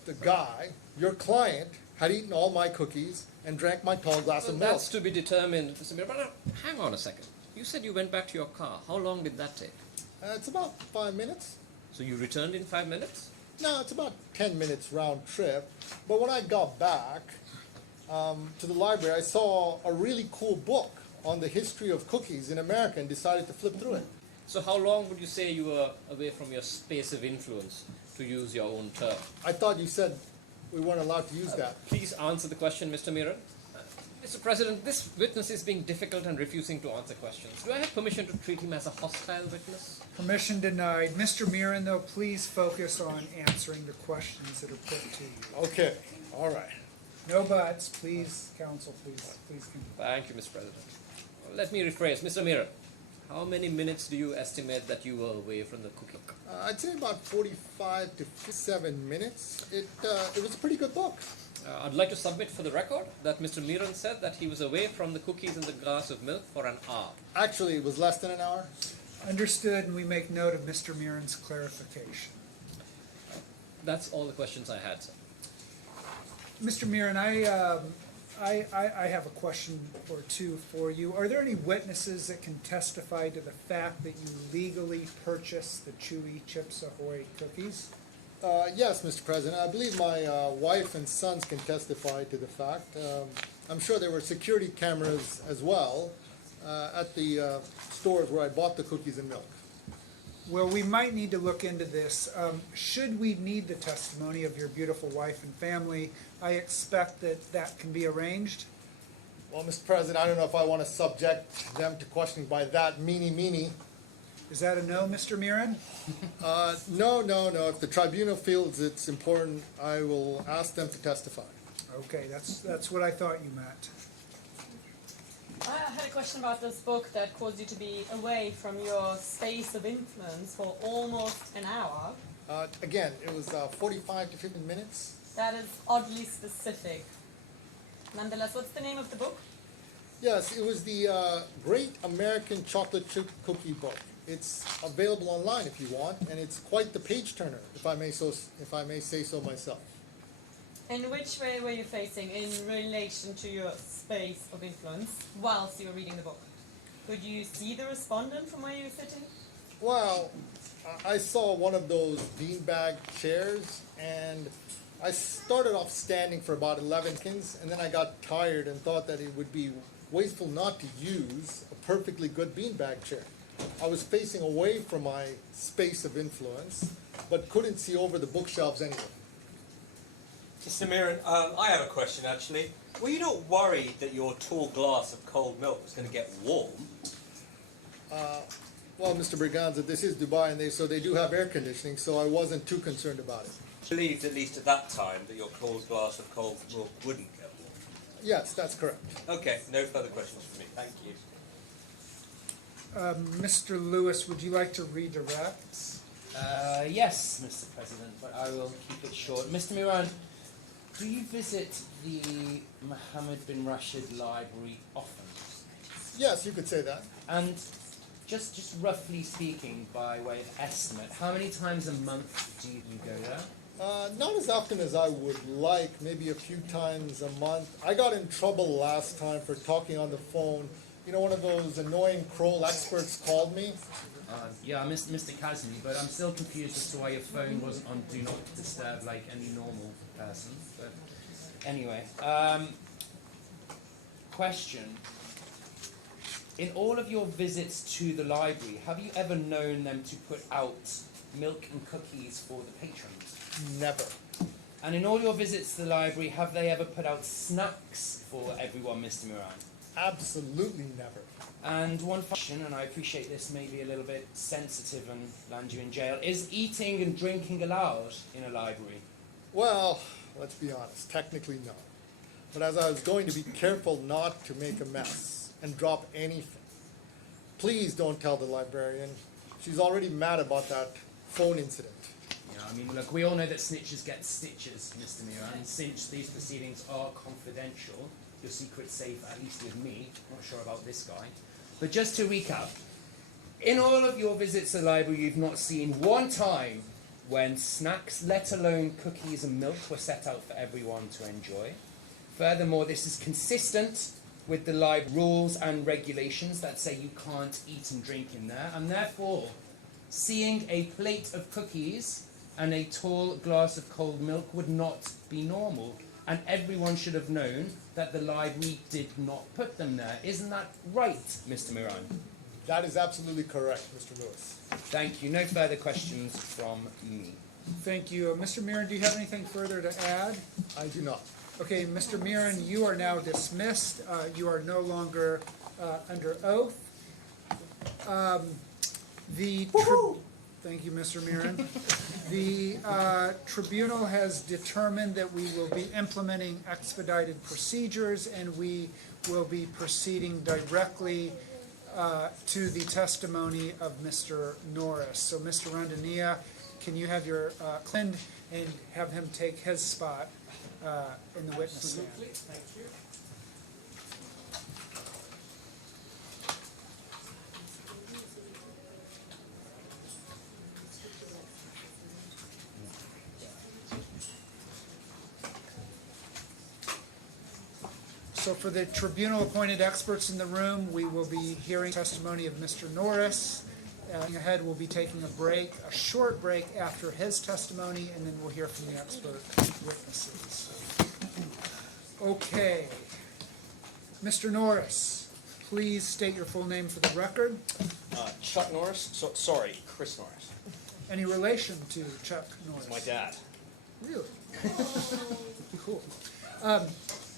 the guy, your client, had eaten all my cookies and drank my tall glass of milk. That's to be determined, Mr. Meeran. But hang on a second. You said you went back to your car. How long did that take? It's about 5 minutes. So you returned in 5 minutes? No, it's about 10 minutes round trip. But when I got back to the library, I saw a really cool book on the history of cookies in America and decided to flip through it. So how long would you say you were away from your space of influence, to use your own term? I thought you said we weren't allowed to use that. Please answer the question, Mr. Meeran. Mr. President, this witness is being difficult and refusing to answer questions. Do I have permission to treat him as a hostile witness? Permission denied. Mr. Meeran, though, please focus on answering the questions that are put to you. Okay, all right. No buts, please, counsel, please continue. Thank you, Mr. President. Let me rephrase. Mr. Meeran, how many minutes do you estimate that you were away from the cookie? I'd say about 45 to 57 minutes. It was a pretty good book. I'd like to submit for the record that Mr. Meeran said that he was away from the cookies and the glass of milk for an hour. Actually, it was less than an hour. Understood, and we make note of Mr. Meeran's clarification. That's all the questions I had, sir. Mr. Meeran, I have a question or two for you. Are there any witnesses that can testify to the fact that you legally purchased the Chewy Chips Ahoy cookies? Yes, Mr. President. I believe my wife and sons can testify to the fact. I'm sure there were security cameras as well at the stores where I bought the cookies and milk. Well, we might need to look into this. Should we need the testimony of your beautiful wife and family, I expect that that can be arranged. Well, Mr. President, I don't know if I want to subject them to questioning by that meanie. Is that a no, Mr. Mirren? No. If the tribunal feels it's important, I will ask them to testify. Okay, that's what I thought you meant. I had a question about this book that caused you to be away from your space of influence for almost an hour. Again, it was 45 to 50 minutes. That is oddly specific. Nonetheless, what's the name of the book? Yes, it was the Great American Chocolate Chip Cookie book. It's available online if you want, and it's quite the page turner, if I may say so myself. In which way were you facing in relation to your space of influence whilst you were reading the book? Could you see the respondent from where you were sitting? Well, I saw one of those beanbag chairs, and I started off standing for about 11 seconds, and then I got tired and thought that it would be wasteful not to use a perfectly good beanbag chair. I was facing away from my space of influence, but couldn't see over the bookshelves anyway. Mr. Mirren, I have a question actually. Were you not worried that your tall glass of cold milk was going to get warm? Well, Mr. Berganza, this is Dubai, and so they do have air conditioning, so I wasn't too concerned about it. Believed, at least at that time, that your cold glass of cold milk wouldn't get warm. Yes, that's correct. Okay, no further questions from me. Thank you. Mr. Lewis, would you like to redirect? Yes, Mr. President, but I will keep it short. Mr. Miran, do you visit the Mohammed bin Rashid Library often? Yes, you could say that. And just roughly speaking, by way of estimate, how many times a month do you go there? Not as often as I would like, maybe a few times a month. I got in trouble last time for talking on the phone. You know, one of those annoying Kroll experts called me. Yeah, Mr. Kazmi, but I'm still confused as to why your phone wasn't on Do Not Disturb like any normal person. But anyway, question. In all of your visits to the library, have you ever known them to put out milk and cookies for the patrons? Never. And in all your visits to the library, have they ever put out snacks for everyone, Mr. Moran? Absolutely never. And one question, and I appreciate this may be a little bit sensitive and land you in jail, is eating and drinking allowed in a library? Well, let's be honest, technically no. But as I was going to be careful not to make a mess and drop anything, please don't tell the librarian. She's already mad about that phone incident. Yeah, I mean, look, we all know that snitches get stitches, Mr. Moran, and since these proceedings are confidential, your secret's safe, at least with me. Not sure about this guy. But just to recap, in all of your visits to the library, you've not seen one time when snacks, let alone cookies and milk, were set out for everyone to enjoy. Furthermore, this is consistent with the library rules and regulations that say you can't eat and drink in there, and therefore, seeing a plate of cookies and a tall glass of cold milk would not be normal. And everyone should have known that the library did not put them there. Isn't that right, Mr. Moran? That is absolutely correct, Mr. Lewis. Thank you. No further questions from me. Thank you. Mr. Mirren, do you have anything further to add? I do not. Okay, Mr. Mirren, you are now dismissed. You are no longer under oath. Thank you, Mr. Mirren. The tribunal has determined that we will be implementing expedited procedures, and we will be proceeding directly to the testimony of Mr. Norris. So, Mr. Randania, can you have your client and have him take his spot in the witness stand? Absolutely. Thank you. So for the tribunal-appointed experts in the room, we will be hearing testimony of Mr. Norris. Ahead, we'll be taking a short break after his testimony, and then we'll hear from the expert witnesses. Okay. Mr. Norris, please state your full name for the record? Chuck Norris? Sorry, Chris Norris. Any relation to Chuck Norris? My dad. Really? Cool.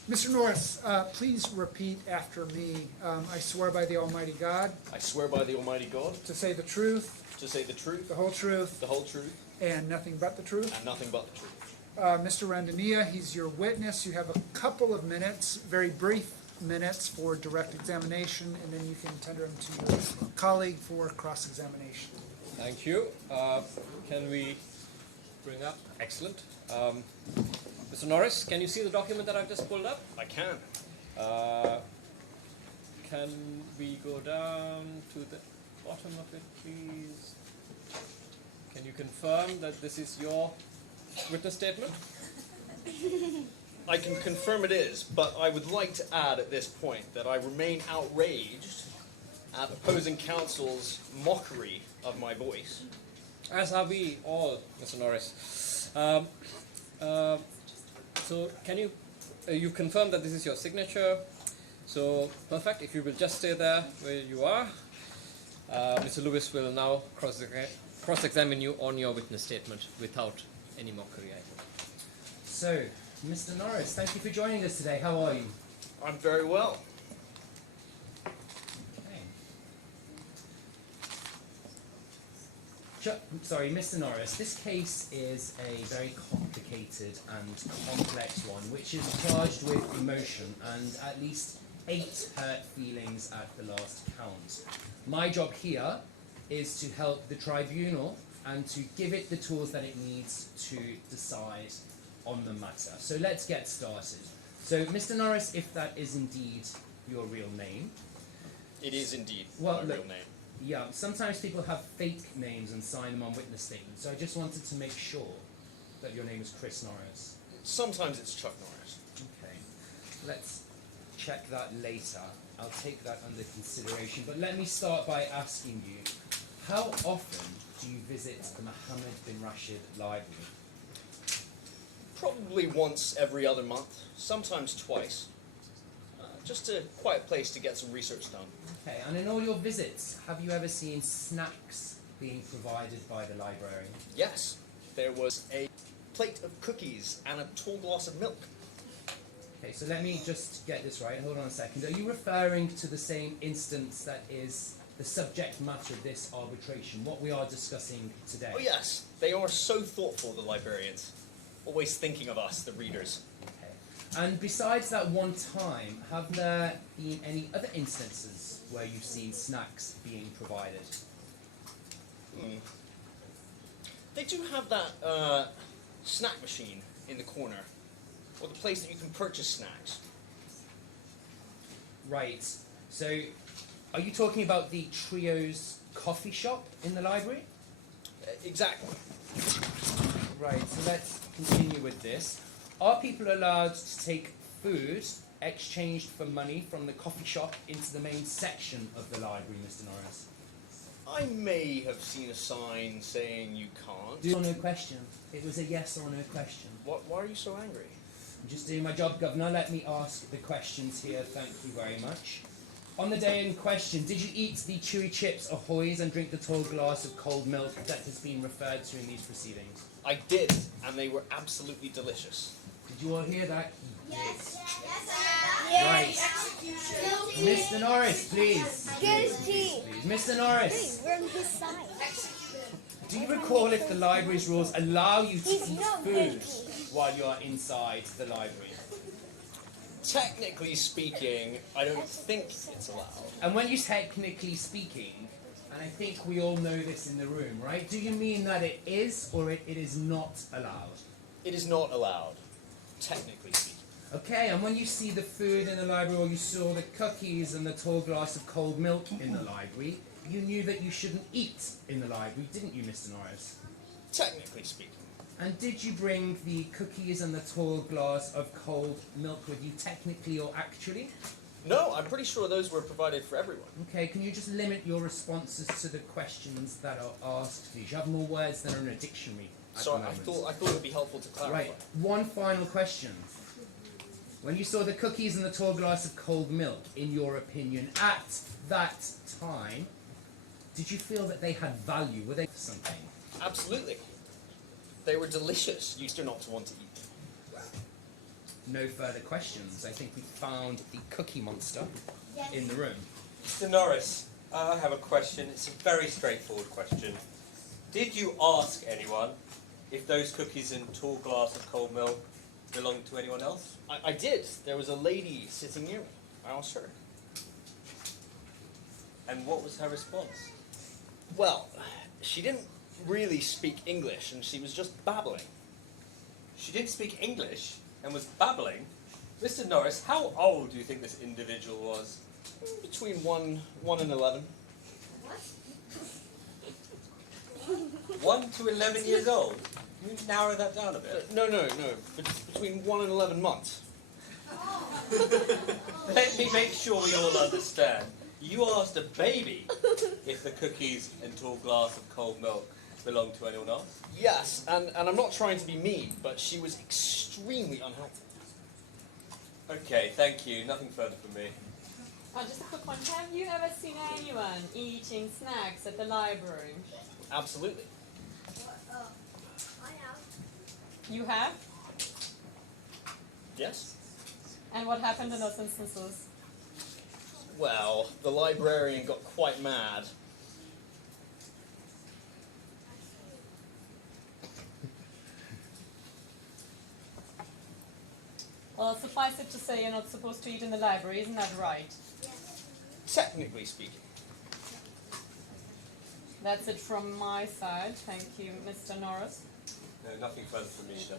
Mr. Norris, please repeat after me. I swear by the Almighty God I swear by the Almighty God to say the truth, to say the truth, the whole truth, the whole truth, and nothing but the truth. and nothing but the truth. Mr. Randania, he's your witness. You have a couple of minutes, very brief minutes for direct examination, and then you can tender them to your colleague for cross-examination. Thank you. Can we bring up? Excellent. Mr. Norris, can you see the document that I've just pulled up? I can. Can we go down to the bottom of it, please? Can you confirm that this is your witness statement? I can confirm it is, but I would like to add at this point that I remain outraged at opposing counsel's mockery of my voice. As are we all, Mr. Norris. So can you, you confirm that this is your signature? So perfect. If you will just stay there where you are, Mr. Lewis will now cross-examine you on your witness statement without any mockery, I think. So, Mr. Norris, thank you for joining us today. How are you? I'm very well. Okay. Sorry, Mr. Norris, this case is a very complicated and complex one, which is charged with emotion and at least 8 hurt feelings at the last count. My job here is to help the tribunal and to give it the tools that it needs to decide on the matter. So let's get started. So, Mr. Norris, if that is indeed your real name. It is indeed Well, my look, real name. Yeah, sometimes people have fake names and sign them on witness statements, so I just wanted to make sure that your name is Chris Norris. Sometimes it's Chuck Norris. Okay, let's check that later. I'll take that under consideration, but let me start by asking you, how often do you visit the Mohammed bin Rashid Library? Probably once every other month, sometimes twice. Just a quiet place to get some research done. Okay, and in all your visits, have you ever seen snacks being provided by the librarian? Yes, there was a plate of cookies and a tall glass of milk. Okay, so let me just get this right. Hold on a second. Are you referring to the same instance that is the subject matter of this arbitration, what we are discussing today? Oh yes, they are so thoughtful, the librarians. Always thinking of us, the readers. Okay. And besides that one time, have there been any other instances where you've seen snacks being provided? They do have that snack machine in the corner, or the place that you can purchase snacks. Right. So, are you talking about the Trio's coffee shop in the library? Exactly. Right, so let's continue with this. Are people allowed to take food exchanged for money from the coffee shop into the main section of the library, Mr. Norris? I may have seen a sign saying you can't. Yes or no question. It was a yes or no question. Why are you so angry? I'm just doing my job, Governor. Let me ask the questions here. Thank you very much. On the day in question, did you eat the chewy chips Ahoy's and drink the tall glass of cold milk that has been referred to in these proceedings? I did, and they were absolutely delicious. Did you all hear that? Yes. Right. Mr. Norris, please. Guilty. Please. Mr. Norris, We're on his side. do you recall if the library's rules allow you to He's eat not food guilty. while you are inside the library? Technically speaking, I don't think it's allowed. And when you technically speaking, and I think we all know this in the room, right? Do you mean that it is or it is not allowed? It is not allowed, technically speaking. Okay, and when you see the food in the library or you saw the cookies and the tall glass of cold milk in the library, you knew that you shouldn't eat in the library, didn't you, Mr. Norris? Technically speaking. And did you bring the cookies and the tall glass of cold milk with you, technically or actually? No, I'm pretty sure those were provided for everyone. Okay, can you just limit your responses to the questions that are asked, please? You have more words than are in a dictionary at So the I moment. thought it would be helpful to clarify. Right, one final question. When you saw the cookies and the tall glass of cold milk, in your opinion, at that time, did you feel that they had value? Were they something? Absolutely. They were delicious. You do not want to eat them. No further questions. I think we found the cookie monster in the room. Mr. Norris, I have a question. It's a very straightforward question. Did you ask anyone if those cookies and tall glass of cold milk belonged to anyone else? I did. There was a lady sitting near me. I asked her. And what was her response? Well, she didn't really speak English, and she was just babbling. She didn't speak English and was babbling. Mr. Norris, how old do you think this individual was? Between 1 and 11. 1 to 11 years old? Can you narrow that down a bit? No. Between 1 and 11 months. Let me make sure we all understand. You asked a baby if the cookies and tall glass of cold milk belonged to anyone else? Yes, and I'm not trying to be mean, but she was extremely unhealthy. Okay, thank you. Nothing further from me. Just a quick one. Have you ever seen anyone eating snacks at the library? Absolutely. I have. You have? Yes. And what happened in those instances? Well, the librarian got quite mad. Well, suffice it to say you're not supposed to eat in the library, isn't that right? Technically speaking. That's it from my side. Thank you, Mr. Norris. No, nothing further from me either.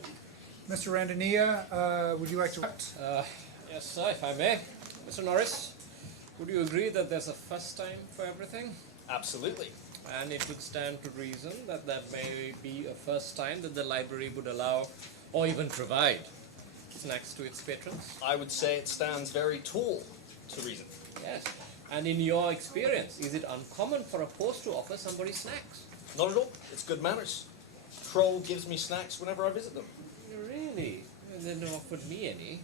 Mr. Randania, would you like to? Yes, sir, if I may. Mr. Norris, would you agree that there's a first time for everything? Absolutely. And it would stand to reason that that may be a first time that the library would allow or even provide snacks to its patrons? I would say it stands very tall to reason. Yes. And in your experience, is it uncommon for a host to offer somebody snacks? Not at all. It's good manners. Kroll gives me snacks whenever I visit them. Really? They never offered me any.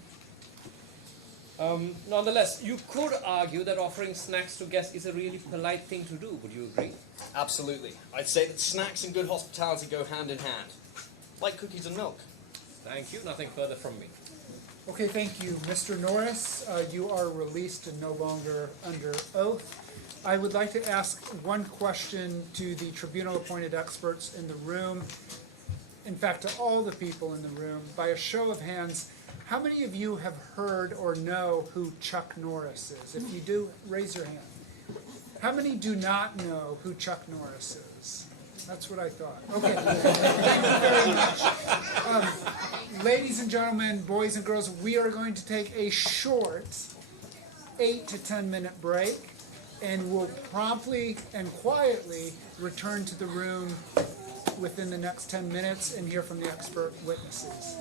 Nonetheless, you could argue that offering snacks to guests is a really polite thing to do. Would you agree? Absolutely. I'd say that snacks and good hospitality go hand in hand. Like cookies and milk. Thank you. Nothing further from me. Okay, thank you. Mr. Norris, you are released and no longer under oath. I would like to ask one question to the tribunal-appointed experts in the room. In fact, to all the people in the room. By a show of hands, how many of you have heard or know who Chuck Norris is? If you do, raise your hand. How many do not know who Chuck Norris is? That's what I thought. Okay, thank you very much. Ladies and gentlemen, boys and girls, we are going to take a short 8 to 10 minute break, and we'll promptly and quietly return to the room within the next 10 minutes and hear from the expert witnesses.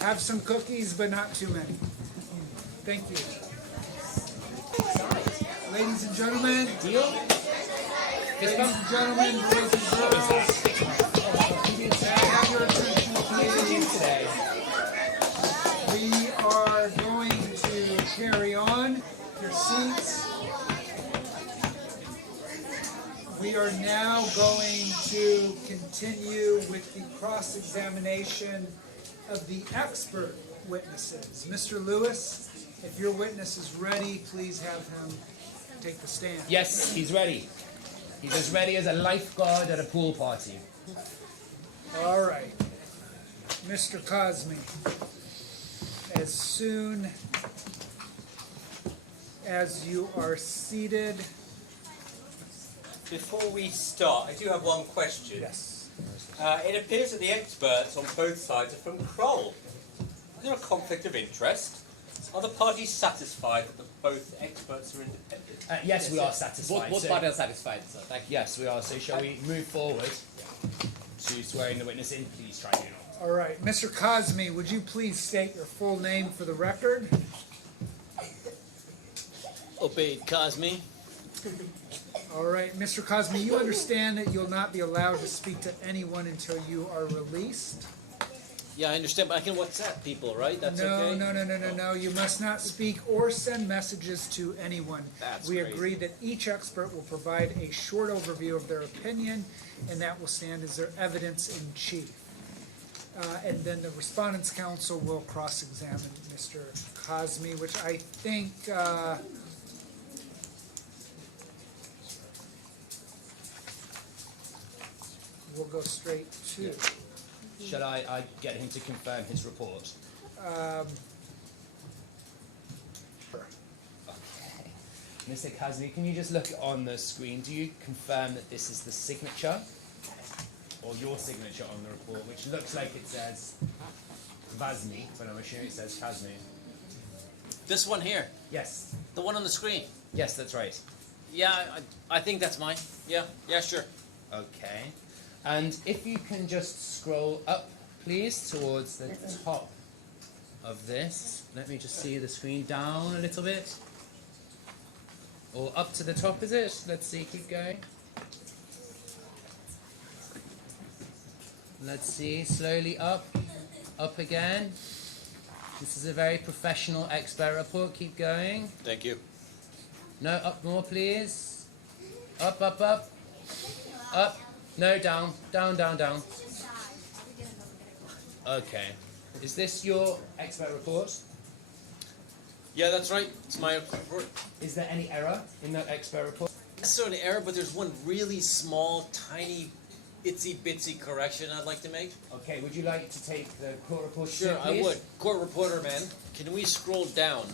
Have some cookies, but not too many. Thank you. Ladies and gentlemen, ladies and gentlemen, boys and girls, have your attention, please. We are going to carry on. Your seats. We are now going to continue with the cross-examination of the expert witnesses. Mr. Lewis, if your witness is ready, please have him take the stand. Yes, he's ready. He's as ready as a lifeguard at a pool party. All right. Mr. Cosme, as soon as you are seated. Before we start, I do have one question. Yes. It appears that the experts on both sides are from Kroll. Is there a conflict of interest? Are the parties satisfied that both experts are independent? Yes, we are satisfied. Both parties are satisfied, sir. Thank you. Yes, we are. So shall we move forward to swearing the witness in, please, tribunal? All right. Mr. Cosme, would you please state your full name for the record? Obeyed Cosme. All right. Mr. Cosme, you understand that you'll not be allowed to speak to anyone until you are released? Yeah, I understand, but I can WhatsApp people, right? That's No, okay? no. You must not speak or send messages to anyone. That's We crazy. agree that each expert will provide a short overview of their opinion, and that will stand as their evidence in chief. And then the Respondents' Council will cross-examine Mr. Cosme, which I think, we'll go straight to. Shall I get him to confirm his report? Um, Okay. Mr. Kazmi, can you just look on the screen? Do you confirm that this is the signature? Or your signature on the report, which looks like it says Vazmi, but I'm assuming it says Kazmi. This one here, Yes. the one on the screen. Yes, that's right. Yeah, I think that's mine. Yeah, sure. Okay. And if you can just scroll up, please, towards the top of this. Let me just see the screen down a little bit. Or up to the top, is it? Let's see, keep going. Let's see, slowly up, up again. This is a very professional expert report. Keep going. Thank you. No, up more, please. Up, up, up. Up. No, down. Down, down, down. Okay. Is this your expert report? Yeah, that's right. It's my report. Is there any error in that expert report? Necessarily an error, but there's one really small, tiny, itsy bitsy correction I'd like to make. Okay, would you like to take the court report? Sure, I please? would. Court reporter, man. Can we scroll down?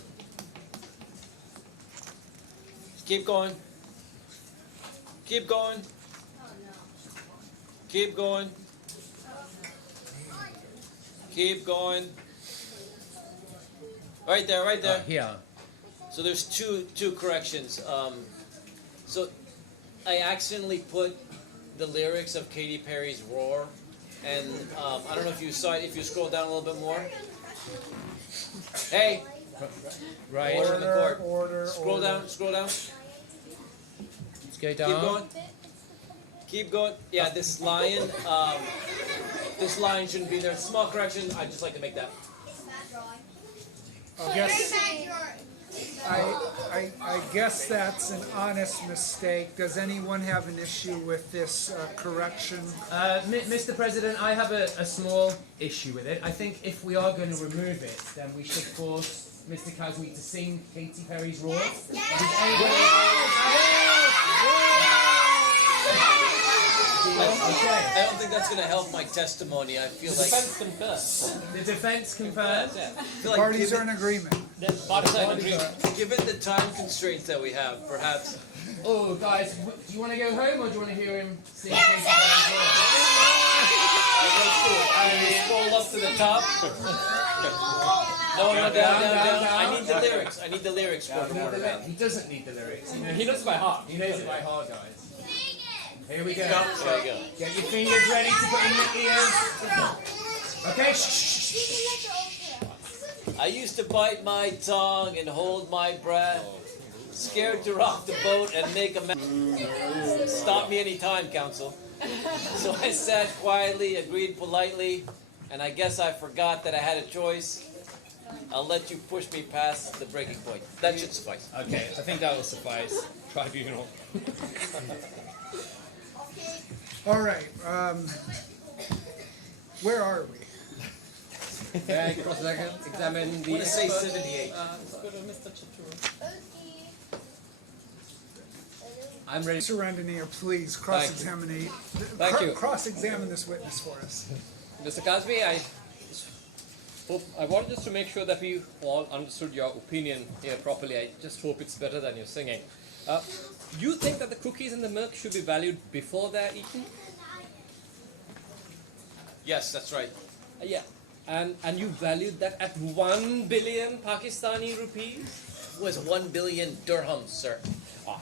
Keep going. Keep going. Keep going. Keep going. Right there, right there. Here. So there's two corrections. So I accidentally put the lyrics of Katy Perry's "Roar," and I don't know if you saw it. If you scroll down a little bit more, hey, Right. order in the court. Order. Scroll down. Scroll down. Let's go down. Keep going. Keep going. Yeah, this line shouldn't be there. Small correction. I'd just like to make that. I guess that's an honest mistake. Does anyone have an issue with this correction? Mr. President, I have a small issue with it. I think if we are going to remove it, then we should force Mr. Kazmi to sing Katy Perry's "Roar." I don't think that's going to help my testimony. I feel like Defense confirmed. The defense confirmed. I feel like Parties are in agreement. Parties are in agreement. given the time constraints that we have, perhaps. Oh, guys, do you want to go home or do you want to hear him sing Katy Perry's "Roar"? Let's do it. I scroll up to the top. No, down. I need the lyrics. I need the lyrics for the order, man. He doesn't need the lyrics. He knows by heart. He knows it by heart, guys. Here we go. There you go. Get your fingers ready to put in your ears. Okay, shh. I used to bite my tongue and hold my breath, scared to rock the boat and make a mess. Stop me any time, counsel. So I sat quietly, agreed politely, and I guess I forgot that I had a choice. I'll let you push me past the breaking point. That should suffice. Okay, I think that will suffice. Tribunal. All right. Where are we? Cross-examine I the want to say expert. 78. Let's go to Mr. Chituru. I'm ready. Mr. Randonier, please cross-examine. Thank you. Cross-examine this witness for us. Mr. Kazmi, I wanted just to make sure that we all understood your opinion here properly. I just hope it's better than your singing. You think that the cookies and the milk should be valued before they're eaten? Yes, that's right. Yeah. And you valued that at 1 billion Pakistani rupees? It was 1 billion dirhams, sir.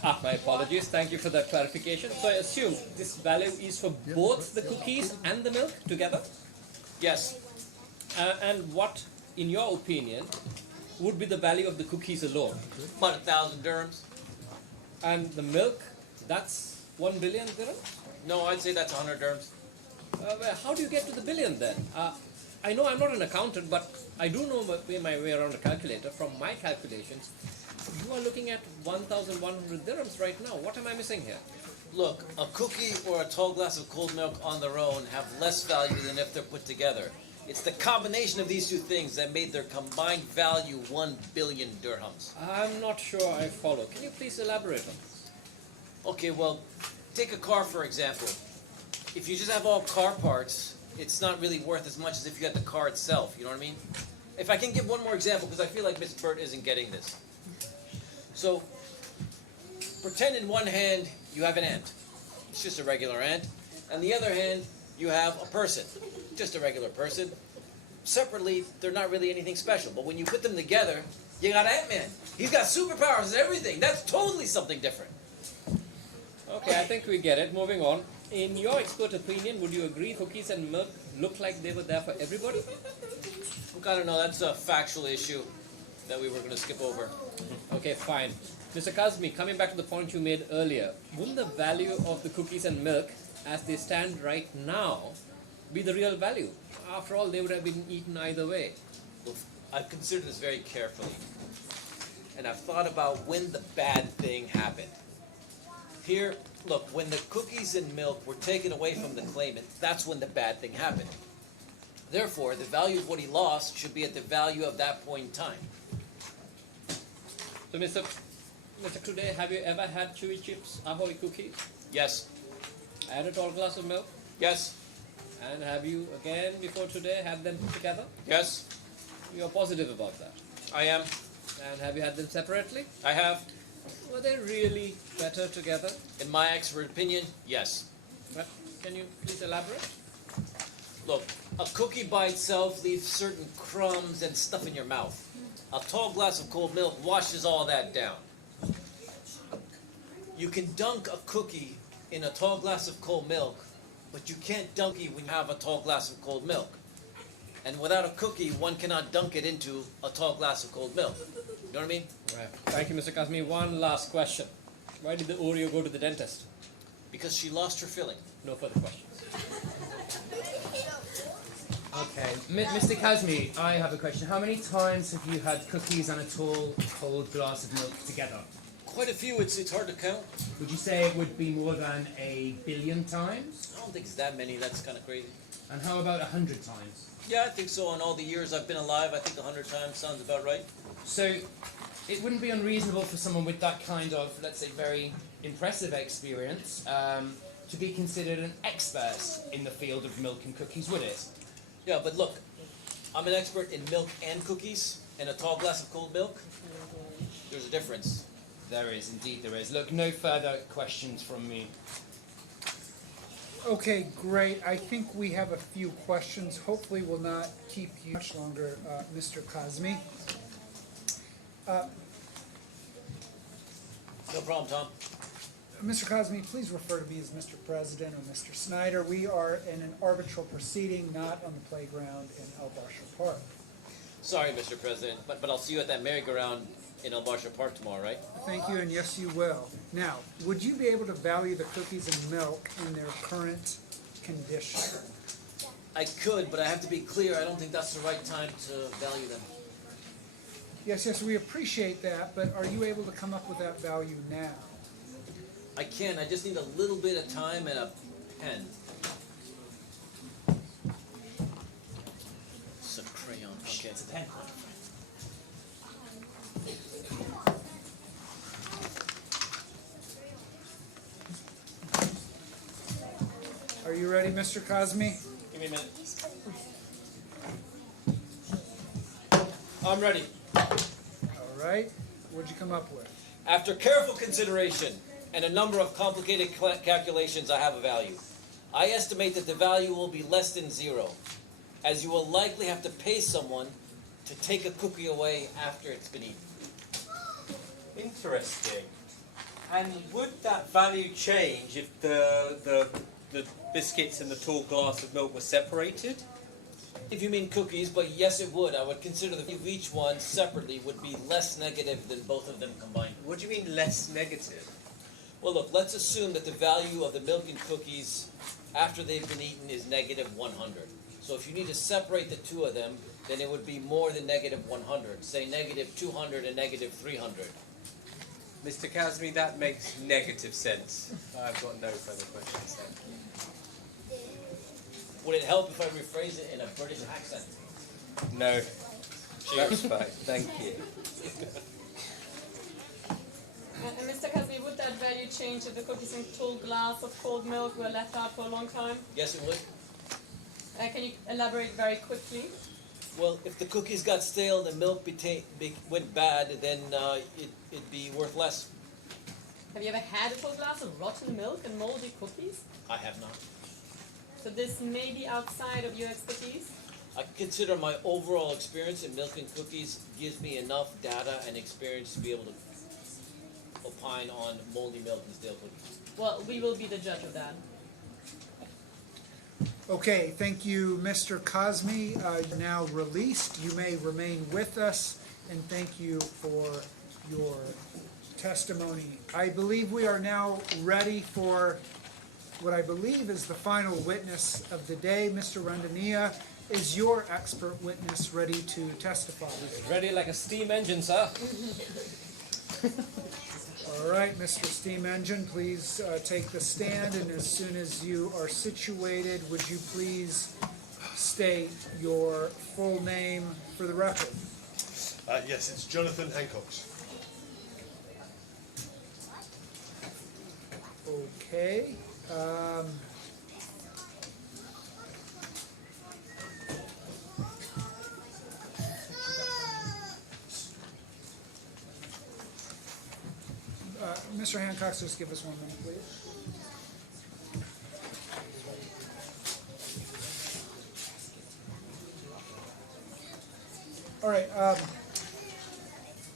My apologies. Thank you for that clarification. So I assume this value is for both the cookies and the milk together? Yes. And what, in your opinion, would be the value of the cookies alone? About 1,000 dirhams. And the milk, that's 1 billion dirhams? No, I'd say that's 100 dirhams. Well, how do you get to the billion then? I know I'm not an accountant, but I do know my way around a calculator. From my calculations, you are looking at 1,100 dirhams right now. What am I missing here? Look, a cookie or a tall glass of cold milk on their own have less value than if they're put together. It's the combination of these two things that made their combined value 1 billion dirhams. I'm not sure I follow. Can you please elaborate on this? Okay, well, take a car for example. If you just have all car parts, it's not really worth as much as if you had the car itself, you know what I mean? If I can give one more example, because I feel like Miss Burt isn't getting this. So, pretend in one hand you have an ant. It's just a regular ant. On the other hand, you have a person. Just a regular person. Separately, they're not really anything special. But when you put them together, you got Ant-Man. He's got superpowers and everything. That's totally something different. Okay, I think we get it. Moving on. In your expert opinion, would you agree cookies and milk look like they were there for everybody? Look, I don't know. That's a factual issue that we were going to skip over. Okay, fine. Mr. Kazmi, coming back to the point you made earlier, wouldn't the value of the cookies and milk as they stand right now be the real value? After all, they would have been eaten either way. Look, I've considered this very carefully. And I've thought about when the bad thing happened. Here, look, when the cookies and milk were taken away from the claimant, that's when the bad thing happened. Therefore, the value of what he lost should be at the value of that point in time. So, Mr. Today, have you ever had chewy chips, ahoy cookies? Yes. And a tall glass of milk? Yes. And have you, again, before today, had them together? Yes. You're positive about that? I am. And have you had them separately? I have. Were they really better together? In my expert opinion, yes. But can you please elaborate? Look, a cookie by itself leaves certain crumbs and stuff in your mouth. A tall glass of cold milk washes all that down. You can dunk a cookie in a tall glass of cold milk, but you can't dunk it when you have a tall glass of cold milk. And without a cookie, one cannot dunk it into a tall glass of cold milk. You know what I mean? Right. Thank you, Mr. Kazmi. One last question. Why did the Oreo go to the dentist? Because she lost her filling. No further questions. Okay, Mr. Kazmi, I have a question. How many times have you had cookies and a tall, cold glass of milk together? Quite a few, it's hard to count. Would you say it would be more than 1 billion times? I don't think it's that many, that's kind of crazy. And how about 100 times? Yeah, I think so. In all the years I've been alive, I think 100 times sounds about right. So, it wouldn't be unreasonable for someone with that kind of, let's say, very impressive experience to be considered an expert in the field of milk and cookies, would it? Yeah, but look, I'm an expert in milk and cookies, and a tall glass of cold milk. There's a difference. There is, indeed there is. Look, no further questions from me. Okay, great. I think we have a few questions. Hopefully we'll not keep you much longer, Mr. Kazmi. No problem, Tom. Mr. Kazmi, please refer to me as Mr. President or Mr. Snyder. We are in an arbitral proceeding, not on the playground in El Bashar Park. Sorry, Mr. President, but I'll see you at that merry-go-round in El Bashar Park tomorrow, right? Thank you, and yes, you will. Now, would you be able to value the cookies and milk in their current condition? I could, but I have to be clear, I don't think that's the right time to value them. Yes, we appreciate that, but are you able to come up with that value now? I can, I just need a little bit of time and a pen. It's a crayon. Okay, it's a pen. Are you ready, Mr. Kazmi? Give me a minute. I'm ready. All right. What'd you come up with? After careful consideration and a number of complicated calculations, I have a value. I estimate that the value will be less than 0, as you will likely have to pay someone to take a cookie away after it's been eaten. Interesting. And would that value change if the biscuits and the tall glass of milk were separated? If you mean cookies, but yes it would. I would consider the value of each one separately would be less negative than both of them combined. What do you mean less negative? Well look, let's assume that the value of the milk and cookies after they've been eaten is negative 100. So if you need to separate the two of them, then it would be more than negative 100. Say negative 200 and negative 300. Mr. Kazmi, that makes negative sense. I've got no further questions, thank you. Would it help if I rephrase it in a British accent? No, that's fine, thank you. And Mr. Kazmi, would that value change if the cookies in tall glass of cold milk were left out for a long time? Yes, it would. Can you elaborate very quickly? Well, if the cookies got stale, the milk went bad, then it'd be worth less. Have you ever had a full glass of rotten milk and moldy cookies? I have not. So this may be outside of your expertise? I consider my overall experience in milk and cookies gives me enough data and experience to be able to opine on moldy milk and stale cookies. Well, we will be the judge of that. Okay, thank you, Mr. Kazmi. You're now released. You may remain with us, and thank you for your testimony. I believe we are now ready for what I believe is the final witness of the day. Mr. Randania, is your expert witness ready to testify? Ready like a steam engine, sir. All right, Mr. Steam Engine, please take the stand, and as soon as you are situated, would you please state your full name for the record? Yes, it's Jonathan Hancock. Okay. Mr. Hancock, just give us 1 minute, please. All right,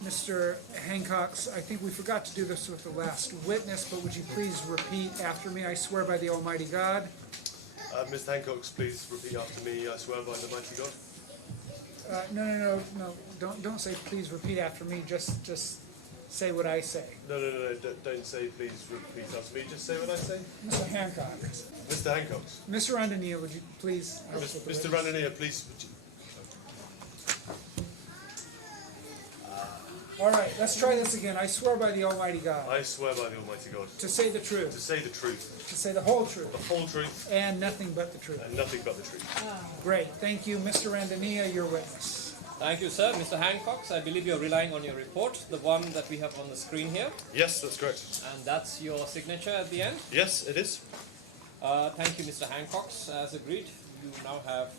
Mr. Hancock, I think we forgot to do this with the last witness, but would you please repeat after me? I swear by the Almighty God. Mr. Hancock, please repeat after me. I swear by the mighty God. No. Don't say please repeat after me. Just say what I say. No. Don't say please repeat after me. Just say what I say. Mr. Hancock. Mr. Hancock. Mr. Randania, would you please help with the Mr. witness? Randania, please. Would you... All right, let's try this again. I swear by the Almighty God. I swear by the Almighty God. To say the To truth. say the truth. To say the whole truth. The whole truth. And nothing but the truth. And nothing but the truth. Great. Thank you, Mr. Randania, your witness. Thank you, sir. Mr. Hancock, I believe you're relying on your report, the one that we have on the screen here. Yes, that's correct. And that's your signature at the end. Yes, it is. Thank you, Mr. Hancock. As agreed, you now have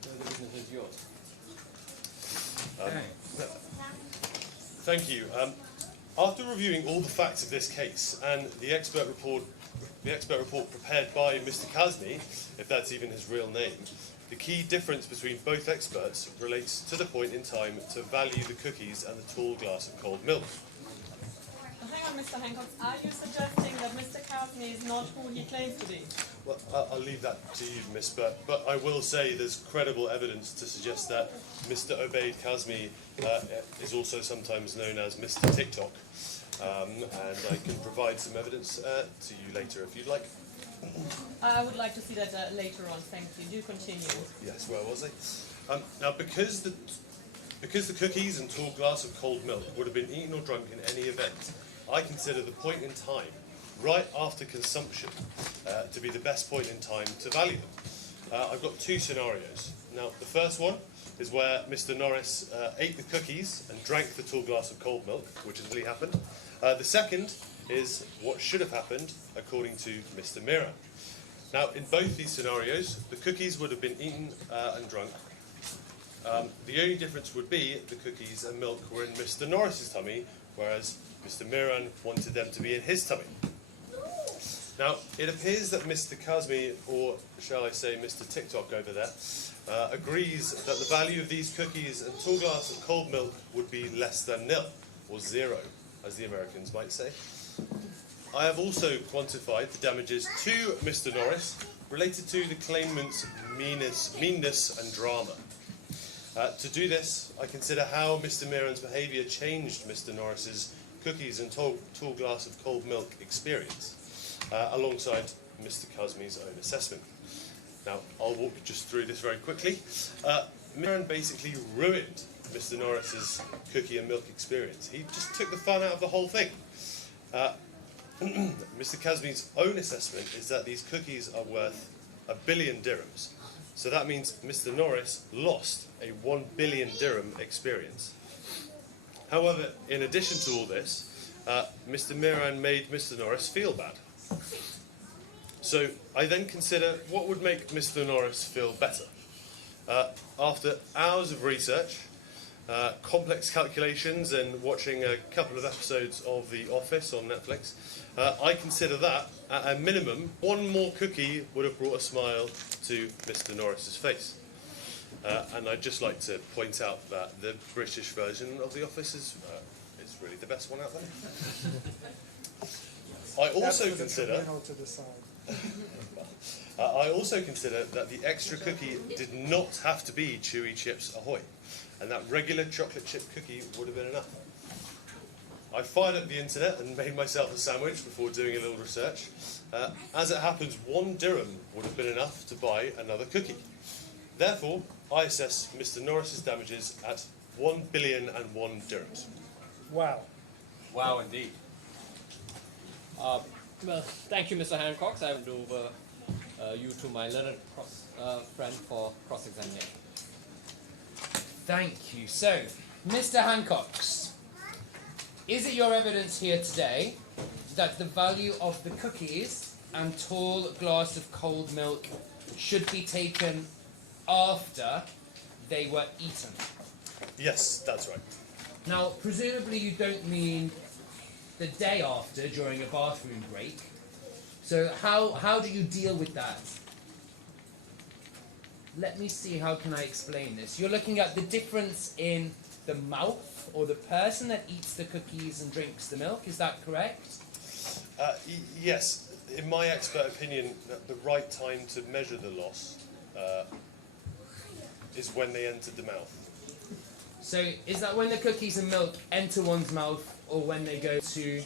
the witness is yours. Thank you. After reviewing all the facts of this case and the expert report prepared by Mr. Kazmi, if that's even his real name, the key difference between both experts relates to the point in time to value the cookies and the tall glass of cold milk. Hang on, Mr. Hancock. Are you suggesting that Mr. Kazmi is not who he claims to be? Well, I'll leave that to you, Miss, but I will say there's credible evidence to suggest that Mr. Obaid Kazmi is also sometimes known as Mr. TikTok, and I can provide some evidence to you later if you'd like. I would like to see that later on. Thank you. Do continue. Yes, where was I? Now, because the cookies and tall glass of cold milk would have been eaten or drunk in any event, I consider the point in time right after consumption to be the best point in time to value them. I've got two scenarios. Now, the first one is where Mr. Norris ate the cookies and drank the tall glass of cold milk, which has really happened. The second is what should have happened according to Mr. Mira. Now, in both these scenarios, the cookies would have been eaten and drunk. The only difference would be the cookies and milk were in Mr. Norris's tummy, whereas Mr. Miran wanted them to be in his tummy. Now, it appears that Mr. Kazmi, or shall I say Mr. TikTok over there, agrees that the value of these cookies and tall glass of cold milk would be less than nil, or zero, as the Americans might say. I have also quantified the damages to Mr. Norris related to the claimant's meanness and drama. To do this, I consider how Mr. Miran's behaviour changed Mr. Norris's cookies and tall glass of cold milk experience, alongside Mr. Kazmi's own assessment. Now, I'll walk you just through this very quickly. Miran basically ruined Mr. Norris's cookie and milk experience. He just took the fun out of the whole thing. Mr. Kazmi's own assessment is that these cookies are worth 1 billion dirhams. So that means Mr. Norris lost a 1 billion dirham experience. However, in addition to all this, Mr. Miran made Mr. Norris feel bad. So I then consider what would make Mr. Norris feel better. After hours of research, complex calculations and watching a couple of episodes of The Office on Netflix, I consider that, at a minimum, one more cookie would have brought a smile to Mr. Norris's face. And I'd just like to point out that the British version of The Office is really the best one out there. I also consider that the extra cookie did not have to be Chewy Chips Ahoy, and that regular chocolate chip cookie would have been enough. I fired up the internet and made myself a sandwich before doing a little research. As it happens, 1 dirham would have been enough to buy another cookie. Therefore, I assess Mr. Norris's damages at 1,000,000,001 dirhams. Wow. Wow, indeed. Well, thank you, Mr. Hancock. I hand over you to my learned friend for cross-examination. Thank you. So, Mr. Hancox, is it your evidence here today that the value of the cookies and tall glass of cold milk should be taken after they were eaten? Yes, that's right. Now, presumably you don't mean the day after during a bathroom break. So how do you deal with that? Let me see, how can I explain this? You're looking at the difference in the mouth or the person that eats the cookies and drinks the milk, is that correct? Yes, in my expert opinion, the right time to measure the loss is when they entered the mouth. So is that when the cookies and milk enter one's mouth or when they go to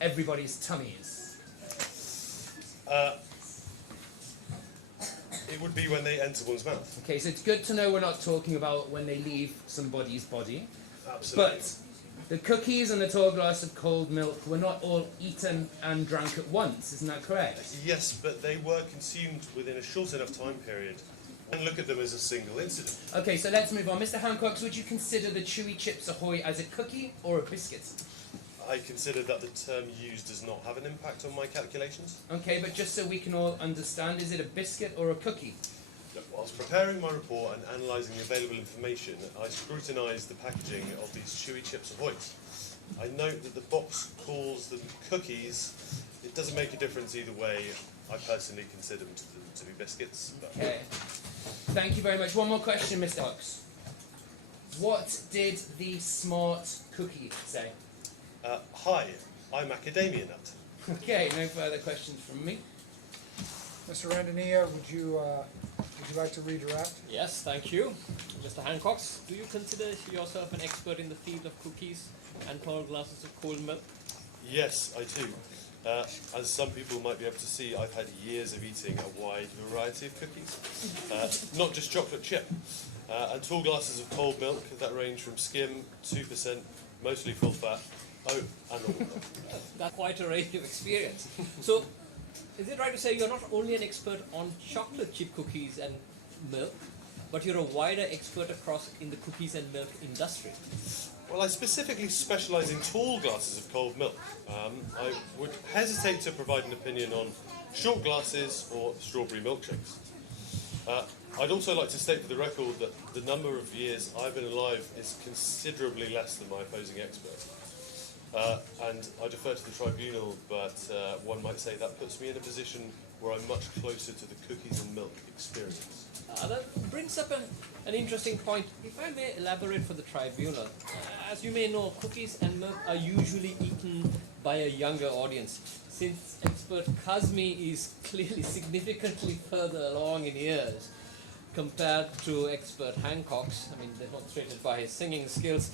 everybody's tummies? It would be when they enter one's mouth. Okay, so it's good to know we're not talking about when they leave somebody's body. Absolutely. But the cookies and the tall glass of cold milk were not all eaten and drank at once, isn't that correct? Yes, but they were consumed within a short enough time period and look at them as a single incident. Okay, so let's move on. Mr. Hancock, would you consider the Chewy Chips Ahoy as a cookie or a biscuit? I consider that the term used does not have an impact on my calculations. Okay, but just so we can all understand, is it a biscuit or a cookie? Look, whilst preparing my report and analysing the available information, I scrutinised the packaging of these Chewy Chips Ahoys. I note that the box calls them cookies. It doesn't make a difference either way. I personally consider them to be biscuits. But Okay. Thank you very much. One more question, Mr. Fox. What did the smart cookie say? Hi, I'm Macadamia Nut. Okay, no further questions from me. Mr. Randania, would you like to redirect? Yes, thank you. Mr. Hancock, do you consider yourself an expert in the field of cookies and tall glasses of cold milk? Yes, I do. As some people might be able to see, I've had years of eating a wide variety of cookies. Not just chocolate chip. And tall glasses of cold milk that range from skim, 2%, mostly full fat. Oh, and all. That's quite a range of experience. So, is it right to say you're not only an expert on chocolate chip cookies and milk, but you're a wider expert across in the cookies and milk industry? Well, I specifically specialise in tall glasses of cold milk. I would hesitate to provide an opinion on short glasses or strawberry milkshakes. I'd also like to state for the record that the number of years I've been alive is considerably less than my opposing expert. And I defer to the tribunal, but one might say that puts me in a position where I'm much closer to the cookies and milk experience. That brings up an interesting point. If I may elaborate for the tribunal, as you may know, cookies and milk are usually eaten by a younger audience. Since expert Kazmi is clearly significantly further along in years compared to expert Hancock's, I mean, demonstrated by his singing skills,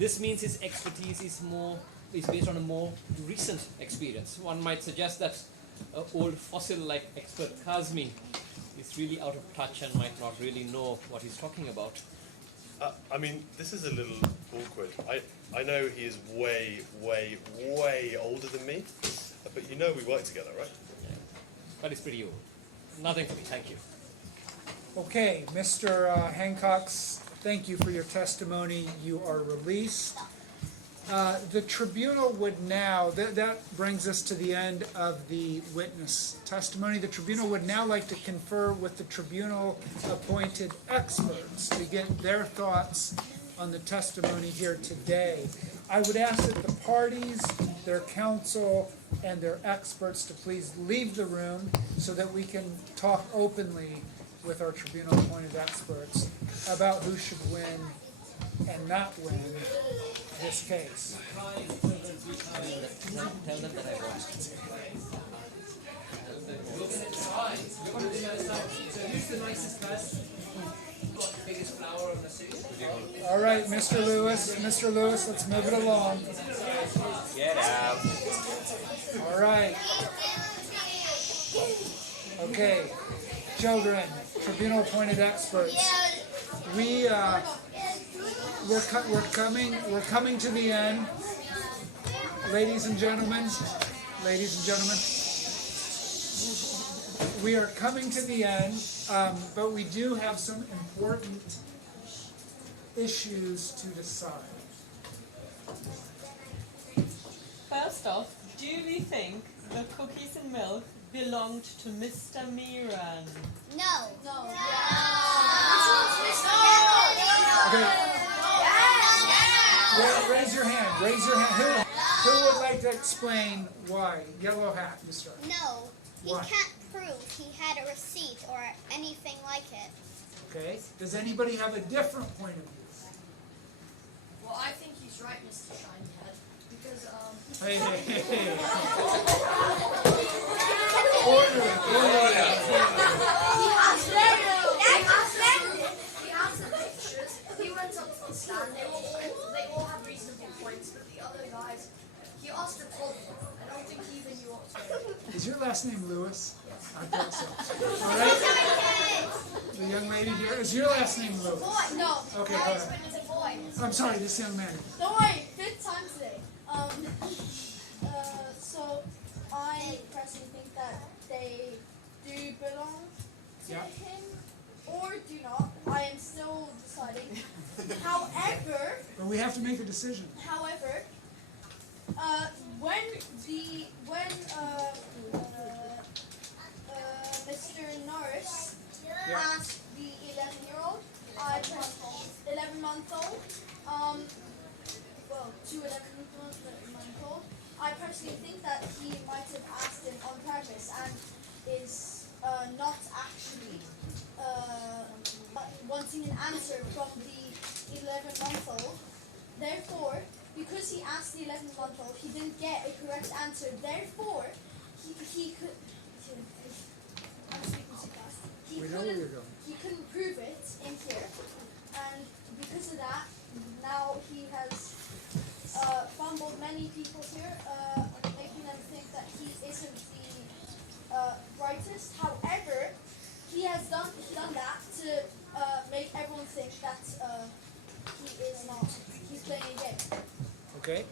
this means his expertise is based on a more recent experience. One might suggest that old fossil-like expert Kazmi is really out of touch and might not really know what he's talking about. I mean, this is a little awkward. I know he is way, way, way older than me, but you know we work together, right? Yeah. But it's pretty old. Nothing for me, thank you. Okay, Mr. Hancox, thank you for your testimony. You are released. The tribunal would now, that brings us to the end of the witness testimony. The tribunal would now like to confer with the tribunal-appointed experts to get their thoughts on the testimony here today. I would ask that the parties, their counsel, and their experts to please leave the room so that we can talk openly with our tribunal-appointed experts about who should win and not win this case. Tell them that I watched. Who's the nicest person? Biggest flower of the city? All right, Mr. Lewis, let's move it along. Get out. All right. Okay, children, tribunal-appointed experts. We're coming to the end. Ladies and gentlemen, we are coming to the end, but we do have some important issues to decide. First off, do we think the cookies and milk belonged to Mr. Miran? No. No. Okay. Raise your hand. Who would like to explain why? Yellow hat, Mr. No. He Why? can't prove he had a receipt or anything like it. Okay. Does anybody have a different point of view? Well, I think he's right, Mr. Shinehead, because Hey. Order. He has the pictures. He went up to the stand. They all have reasonable points, but the other guys, he asked for 12. I don't think he even knew what was going on. Is your last name Lewis? I thought so. All right. The young lady here. Is your last name Lewis? Boy, no. Okay, go ahead. It's a boy. I'm sorry, this young man. Don't worry, 5th time today. So I personally think that they do belong to him or do not. I am still deciding. However, But we have to make a decision. when Mr. Norris asked the 11-year-old, 11-month-old, to 11-month-old, I personally think that he might have asked him on purpose and is not actually wanting an answer from the 11-month-old. Therefore, because he asked the 11-month-old, he didn't get a correct answer. Therefore, he could. I'm speaking too fast. He couldn't prove it in here, and because of that, now he has fumbled many people here, making them think that he isn't the brightest. However, he has done that to make everyone think that he is not. He's playing a game. Okay.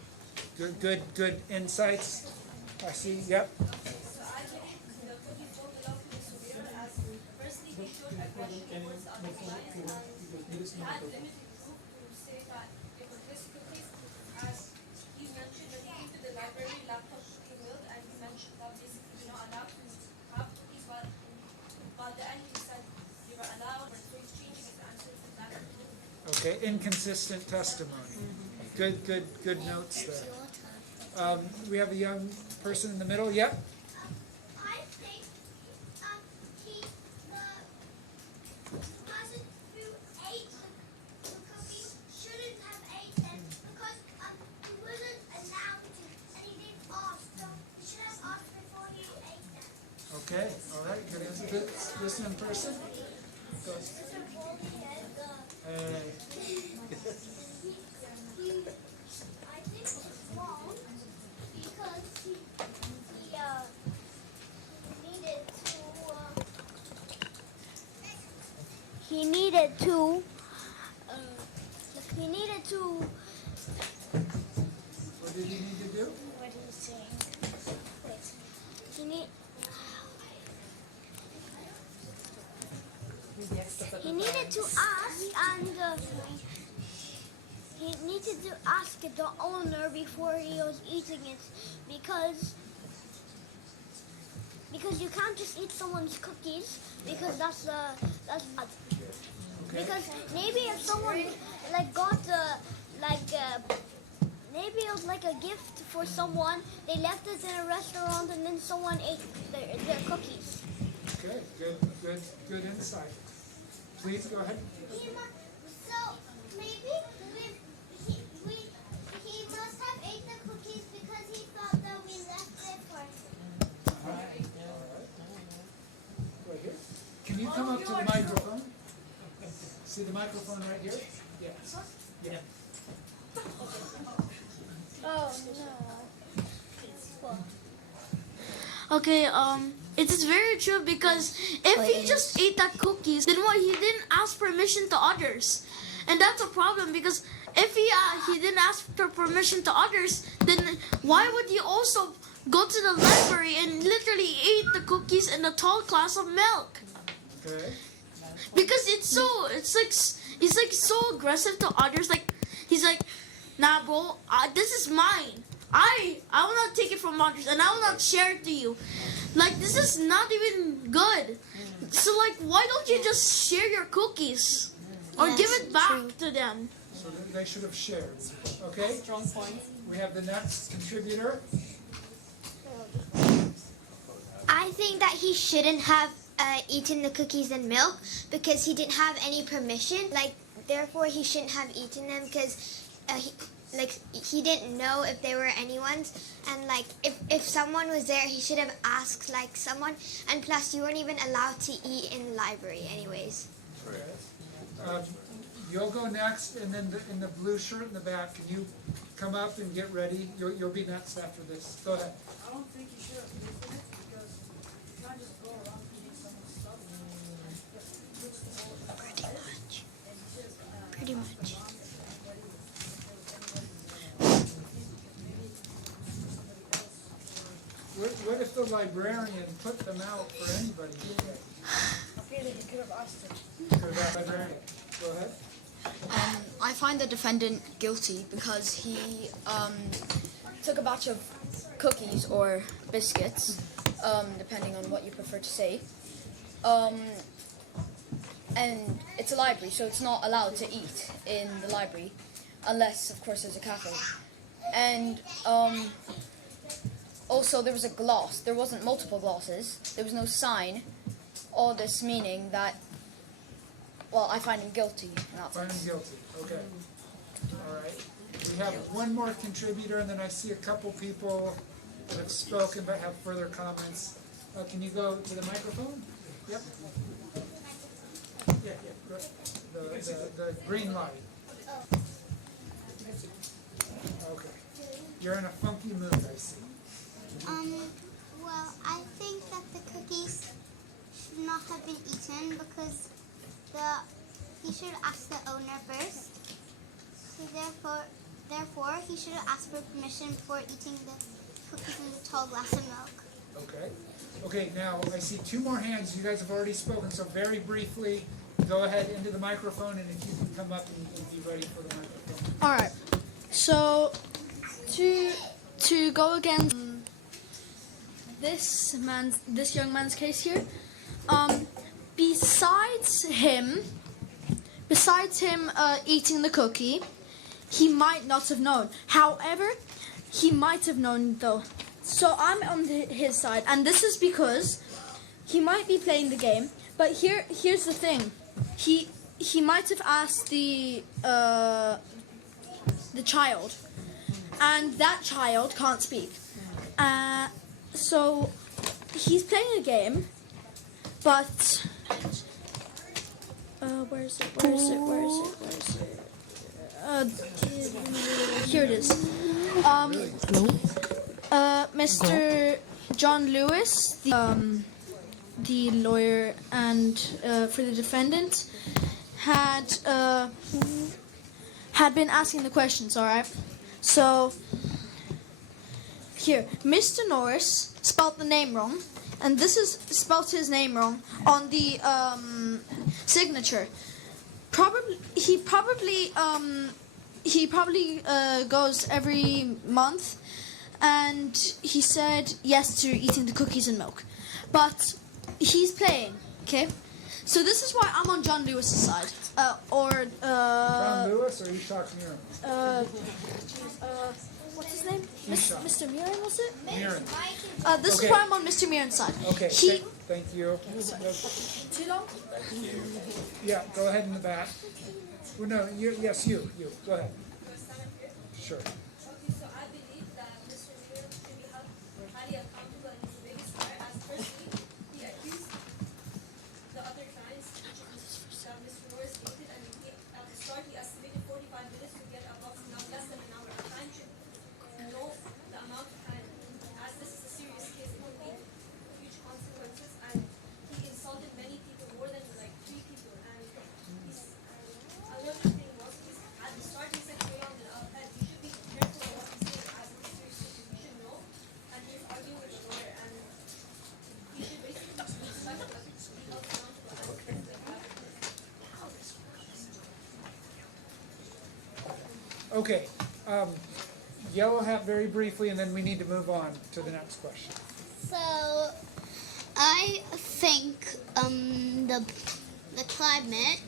Good insights. I see. Yep. So I think the cookies don't belong to Mr. Weir, as firstly he showed aggression towards the other guys, and he had limited proof to say that it was his cookies, as he mentioned when he came to the library, laptop cookie world, and he mentioned that basically you're not allowed to have cookies, but by the end he said you were allowed, so he's changing his answers to that. Okay. Inconsistent testimony. Good notes there. We have a young person in the middle. Yep. I think he, the person who ate the cookies shouldn't have ate them because he wasn't allowed to and he didn't ask. So he should have asked before he ate them. Okay. All right. Good answer. This young person. Go. Hey. I think it's wrong because he needed to. He needed to. What did he need to do? What did he say? Wait. He need. He needed to ask and he needed to ask the owner before he was eating it because you can't just eat someone's cookies because that's bad. Okay. Because maybe if someone like got maybe it was like a gift for someone, they left it in a restaurant and then someone ate their cookies. Okay, good insight. Please go ahead. So maybe he must have ate the cookies because he thought that we left it for him. Right here. Can you come up to the microphone? See the microphone right here? Yes. Yeah. Oh no. Okay, it is very true because if he just ate that cookies, then what? He didn't ask permission to others, and that's a problem because if he didn't ask for permission to others, then why would he also go to the library and literally eat the cookies in a tall glass of milk? Okay. Because it's like so aggressive to others. Like he's like, nah, bro, this is mine. I will not take it from others, and I will not share it to you. Like this is not even good. So like, why don't you just share your cookies or give it back to them? So they should have shared. Okay. Strong point. We have the next contributor. I think that he shouldn't have eaten the cookies and milk because he didn't have any permission. Like, therefore, he shouldn't have eaten them because he didn't know if there were anyone's. And like, if someone was there, he should have asked like someone. And plus, you weren't even allowed to eat in the library, anyways. You'll go next, and then in the blue shirt in the back, can you come up and get ready? You'll be next after this. Go ahead. I don't think you should have eaten it because you can't just go around eating someone's stuff. Pretty much. What if the librarian put them out for anybody? I feel like you could have asked him. For that librarian. Go ahead. I find the defendant guilty because he took a batch of cookies or biscuits, depending on what you prefer to say. And it's a library, so it's not allowed to eat in the library, unless, of course, there's a cafe. And also, there was a glass. There wasn't multiple glasses. There was no sign. All this meaning that, well, I find him guilty. Find him guilty. Okay. All right. We have one more contributor, and then I see a couple people that have spoken but have further comments. Can you go to the microphone? Yep. Yeah. The green light. Okay. You're in a funky mood, I see. Well, I think that the cookies should not have been eaten because he should ask the owner first. So therefore, he should have asked for permission before eating the cookies in the tall glass of milk. Okay. Okay, now I see two more hands. You guys have already spoken, so very briefly, go ahead into the microphone, and if you can come up and be ready for the microphone. All right. So to go against this young man's case here, besides him eating the cookie, he might not have known. However, he might have known though. So I'm on his side, and this is because he might be playing the game. But here's the thing, he might have asked the child, and that child can't speak. So he's playing a game, but where is it? Here it is. Mr. John Lewis, the lawyer and for the defendant, had been asking the questions. All right. So here, Mr. Norris spelled the name wrong, and this is spelled his name wrong on the signature. He probably goes every month, and he said yes to eating the cookies and milk, but he's playing. Okay, so this is why I'm on John Lewis's side. John Lewis, or are you talking to What's his name? Esau. Mr. Mirren, was it? Mirren? This Okay. is why I'm on Mr. Mirren's side. Okay, thank you. Too long? Yeah, go ahead in the back. Well, no, you. Go ahead. Sure. Okay, so I believe that Mr. Mirren should be held highly accountable and his biggest part as firstly, he accused the other clients that Mr. Norris dated, and at the start he estimated 45 minutes to get a box, not less than an hour. A client should know the amount of time, as this is a serious case, it could lead to huge consequences, and he insulted many people, more than like 3 people, and another thing was, at the start he said stay on the head. He should be careful of what he's saying, as it's a serious issue. He should know, and he's arguing with the lawyer, and he should basically respect the legal counsel and things like that. Okay. Yellow hat very briefly, and then we need to move on to the next question. So, I think the climate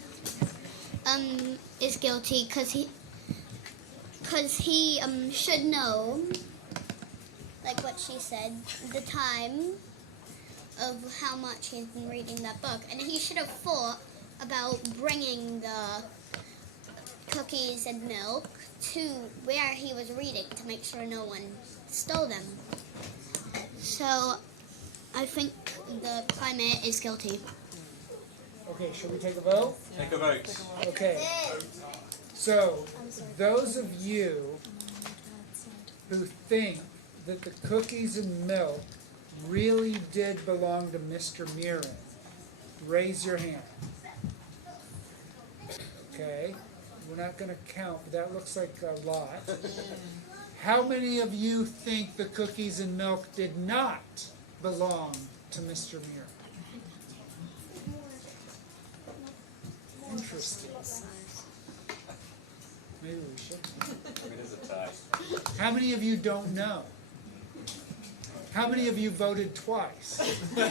is guilty because he should know, like what she said, the time of how much he's been reading that book, and he should have thought about bringing the cookies and milk to where he was reading to make sure no one stole them. So I think the climate is guilty. Okay, should we take a vote? Take a vote. Okay. So, those of you who think that the cookies and milk really did belong to Mr. Mirren, raise your hand. Okay. We're not going to count, but that looks like a lot. How many of you think the cookies and milk did not belong to Mr. Mirren? Interesting. Maybe we should. It is a tie. How many of you don't know? How many of you voted twice? Yeah,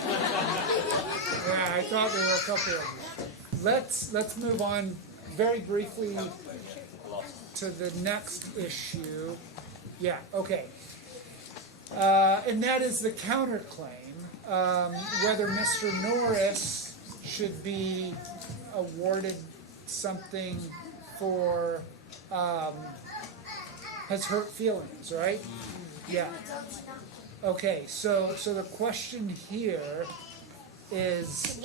I thought there were a couple of you. Let's move on very briefly to the next issue. Yeah, okay. And that is the counterclaim, whether Mr. Norris should be awarded something for his hurt feelings, right? Yeah. Okay, so the question here is,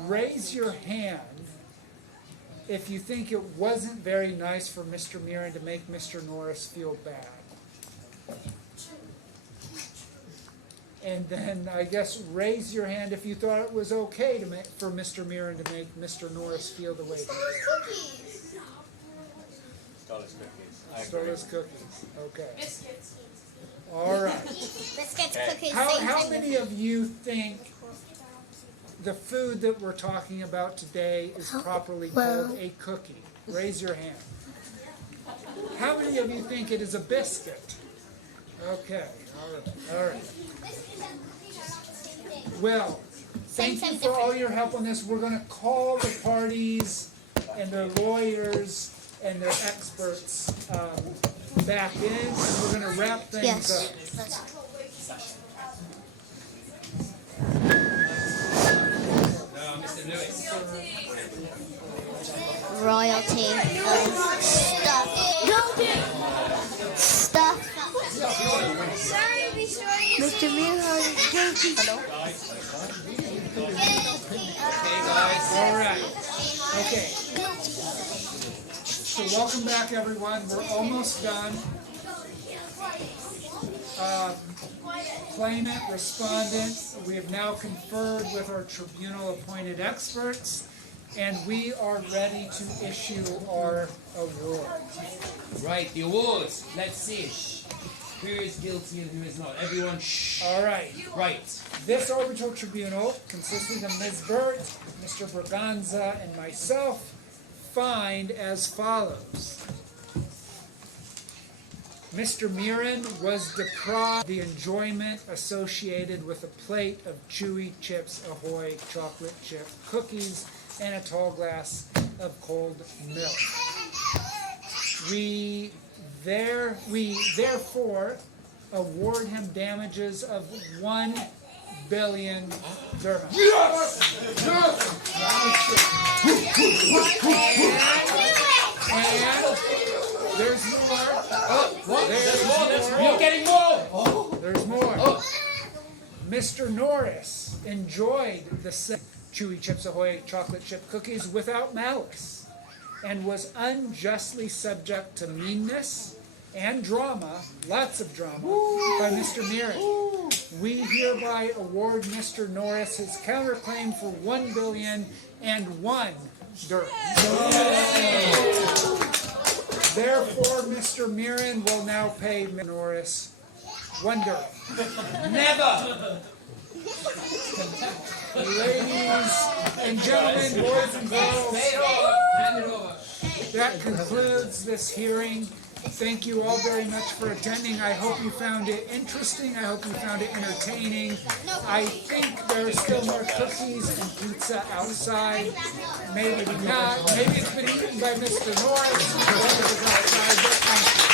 raise your hand if you think it wasn't very nice for Mr. Mirren to make Mr. Norris feel bad. And then I guess raise your hand if you thought it was okay to for Mr. Mirren to make Mr. Norris feel the way he did. Stole his cookies. I Stole agree. his cookies. Okay. Biscuits. All right. Biscuits, Okay. cookies, How same many thing. of you think the food that we're talking about today is properly called a cookie? Raise your hand. How many of you think it is a biscuit? Okay, all right. Well, thank you for all your help on this. We're going to call the parties and their lawyers and their experts back in, and we're going to wrap things up. Mr. Lewis. Royalty of stuff. Mr. Mirren is guilty. All right. Okay. So welcome back, everyone. We're almost done. Claimant, respondent, we have now conferred with our tribunal-appointed experts, and we are ready to issue our award. Right, the awards. Let's see. Who is guilty and who is not? Everyone, shh. All right. Right. This arbitral tribunal, consisting of Ms. Burt, Mr. Braganza, and myself, find as follows. Mr. Mirren was deprived the enjoyment associated with a plate of Chewy Chips Ahoy chocolate chip cookies and a tall glass of cold milk. We therefore award him damages of 1 billion dirhams. Yes! And there's more. What? There's more. You're getting more. There's more. Mr. Norris enjoyed the Chewy Chips Ahoy chocolate chip cookies without malice and was unjustly subject to meanness and drama, lots of drama, by Mr. Mirren. We hereby award Mr. Norris his counterclaim for 1,000,000,001 dirhams. Therefore, Mr. Mirren will now pay Norris 1 dirham. Never. Ladies and gentlemen, boys and girls, that concludes this hearing. Thank you all very much for attending. I hope you found it interesting. I hope you found it entertaining. I think there are still more cookies and pizza outside. Maybe not. Maybe it's been eaten by Mr. Norris. Thank you.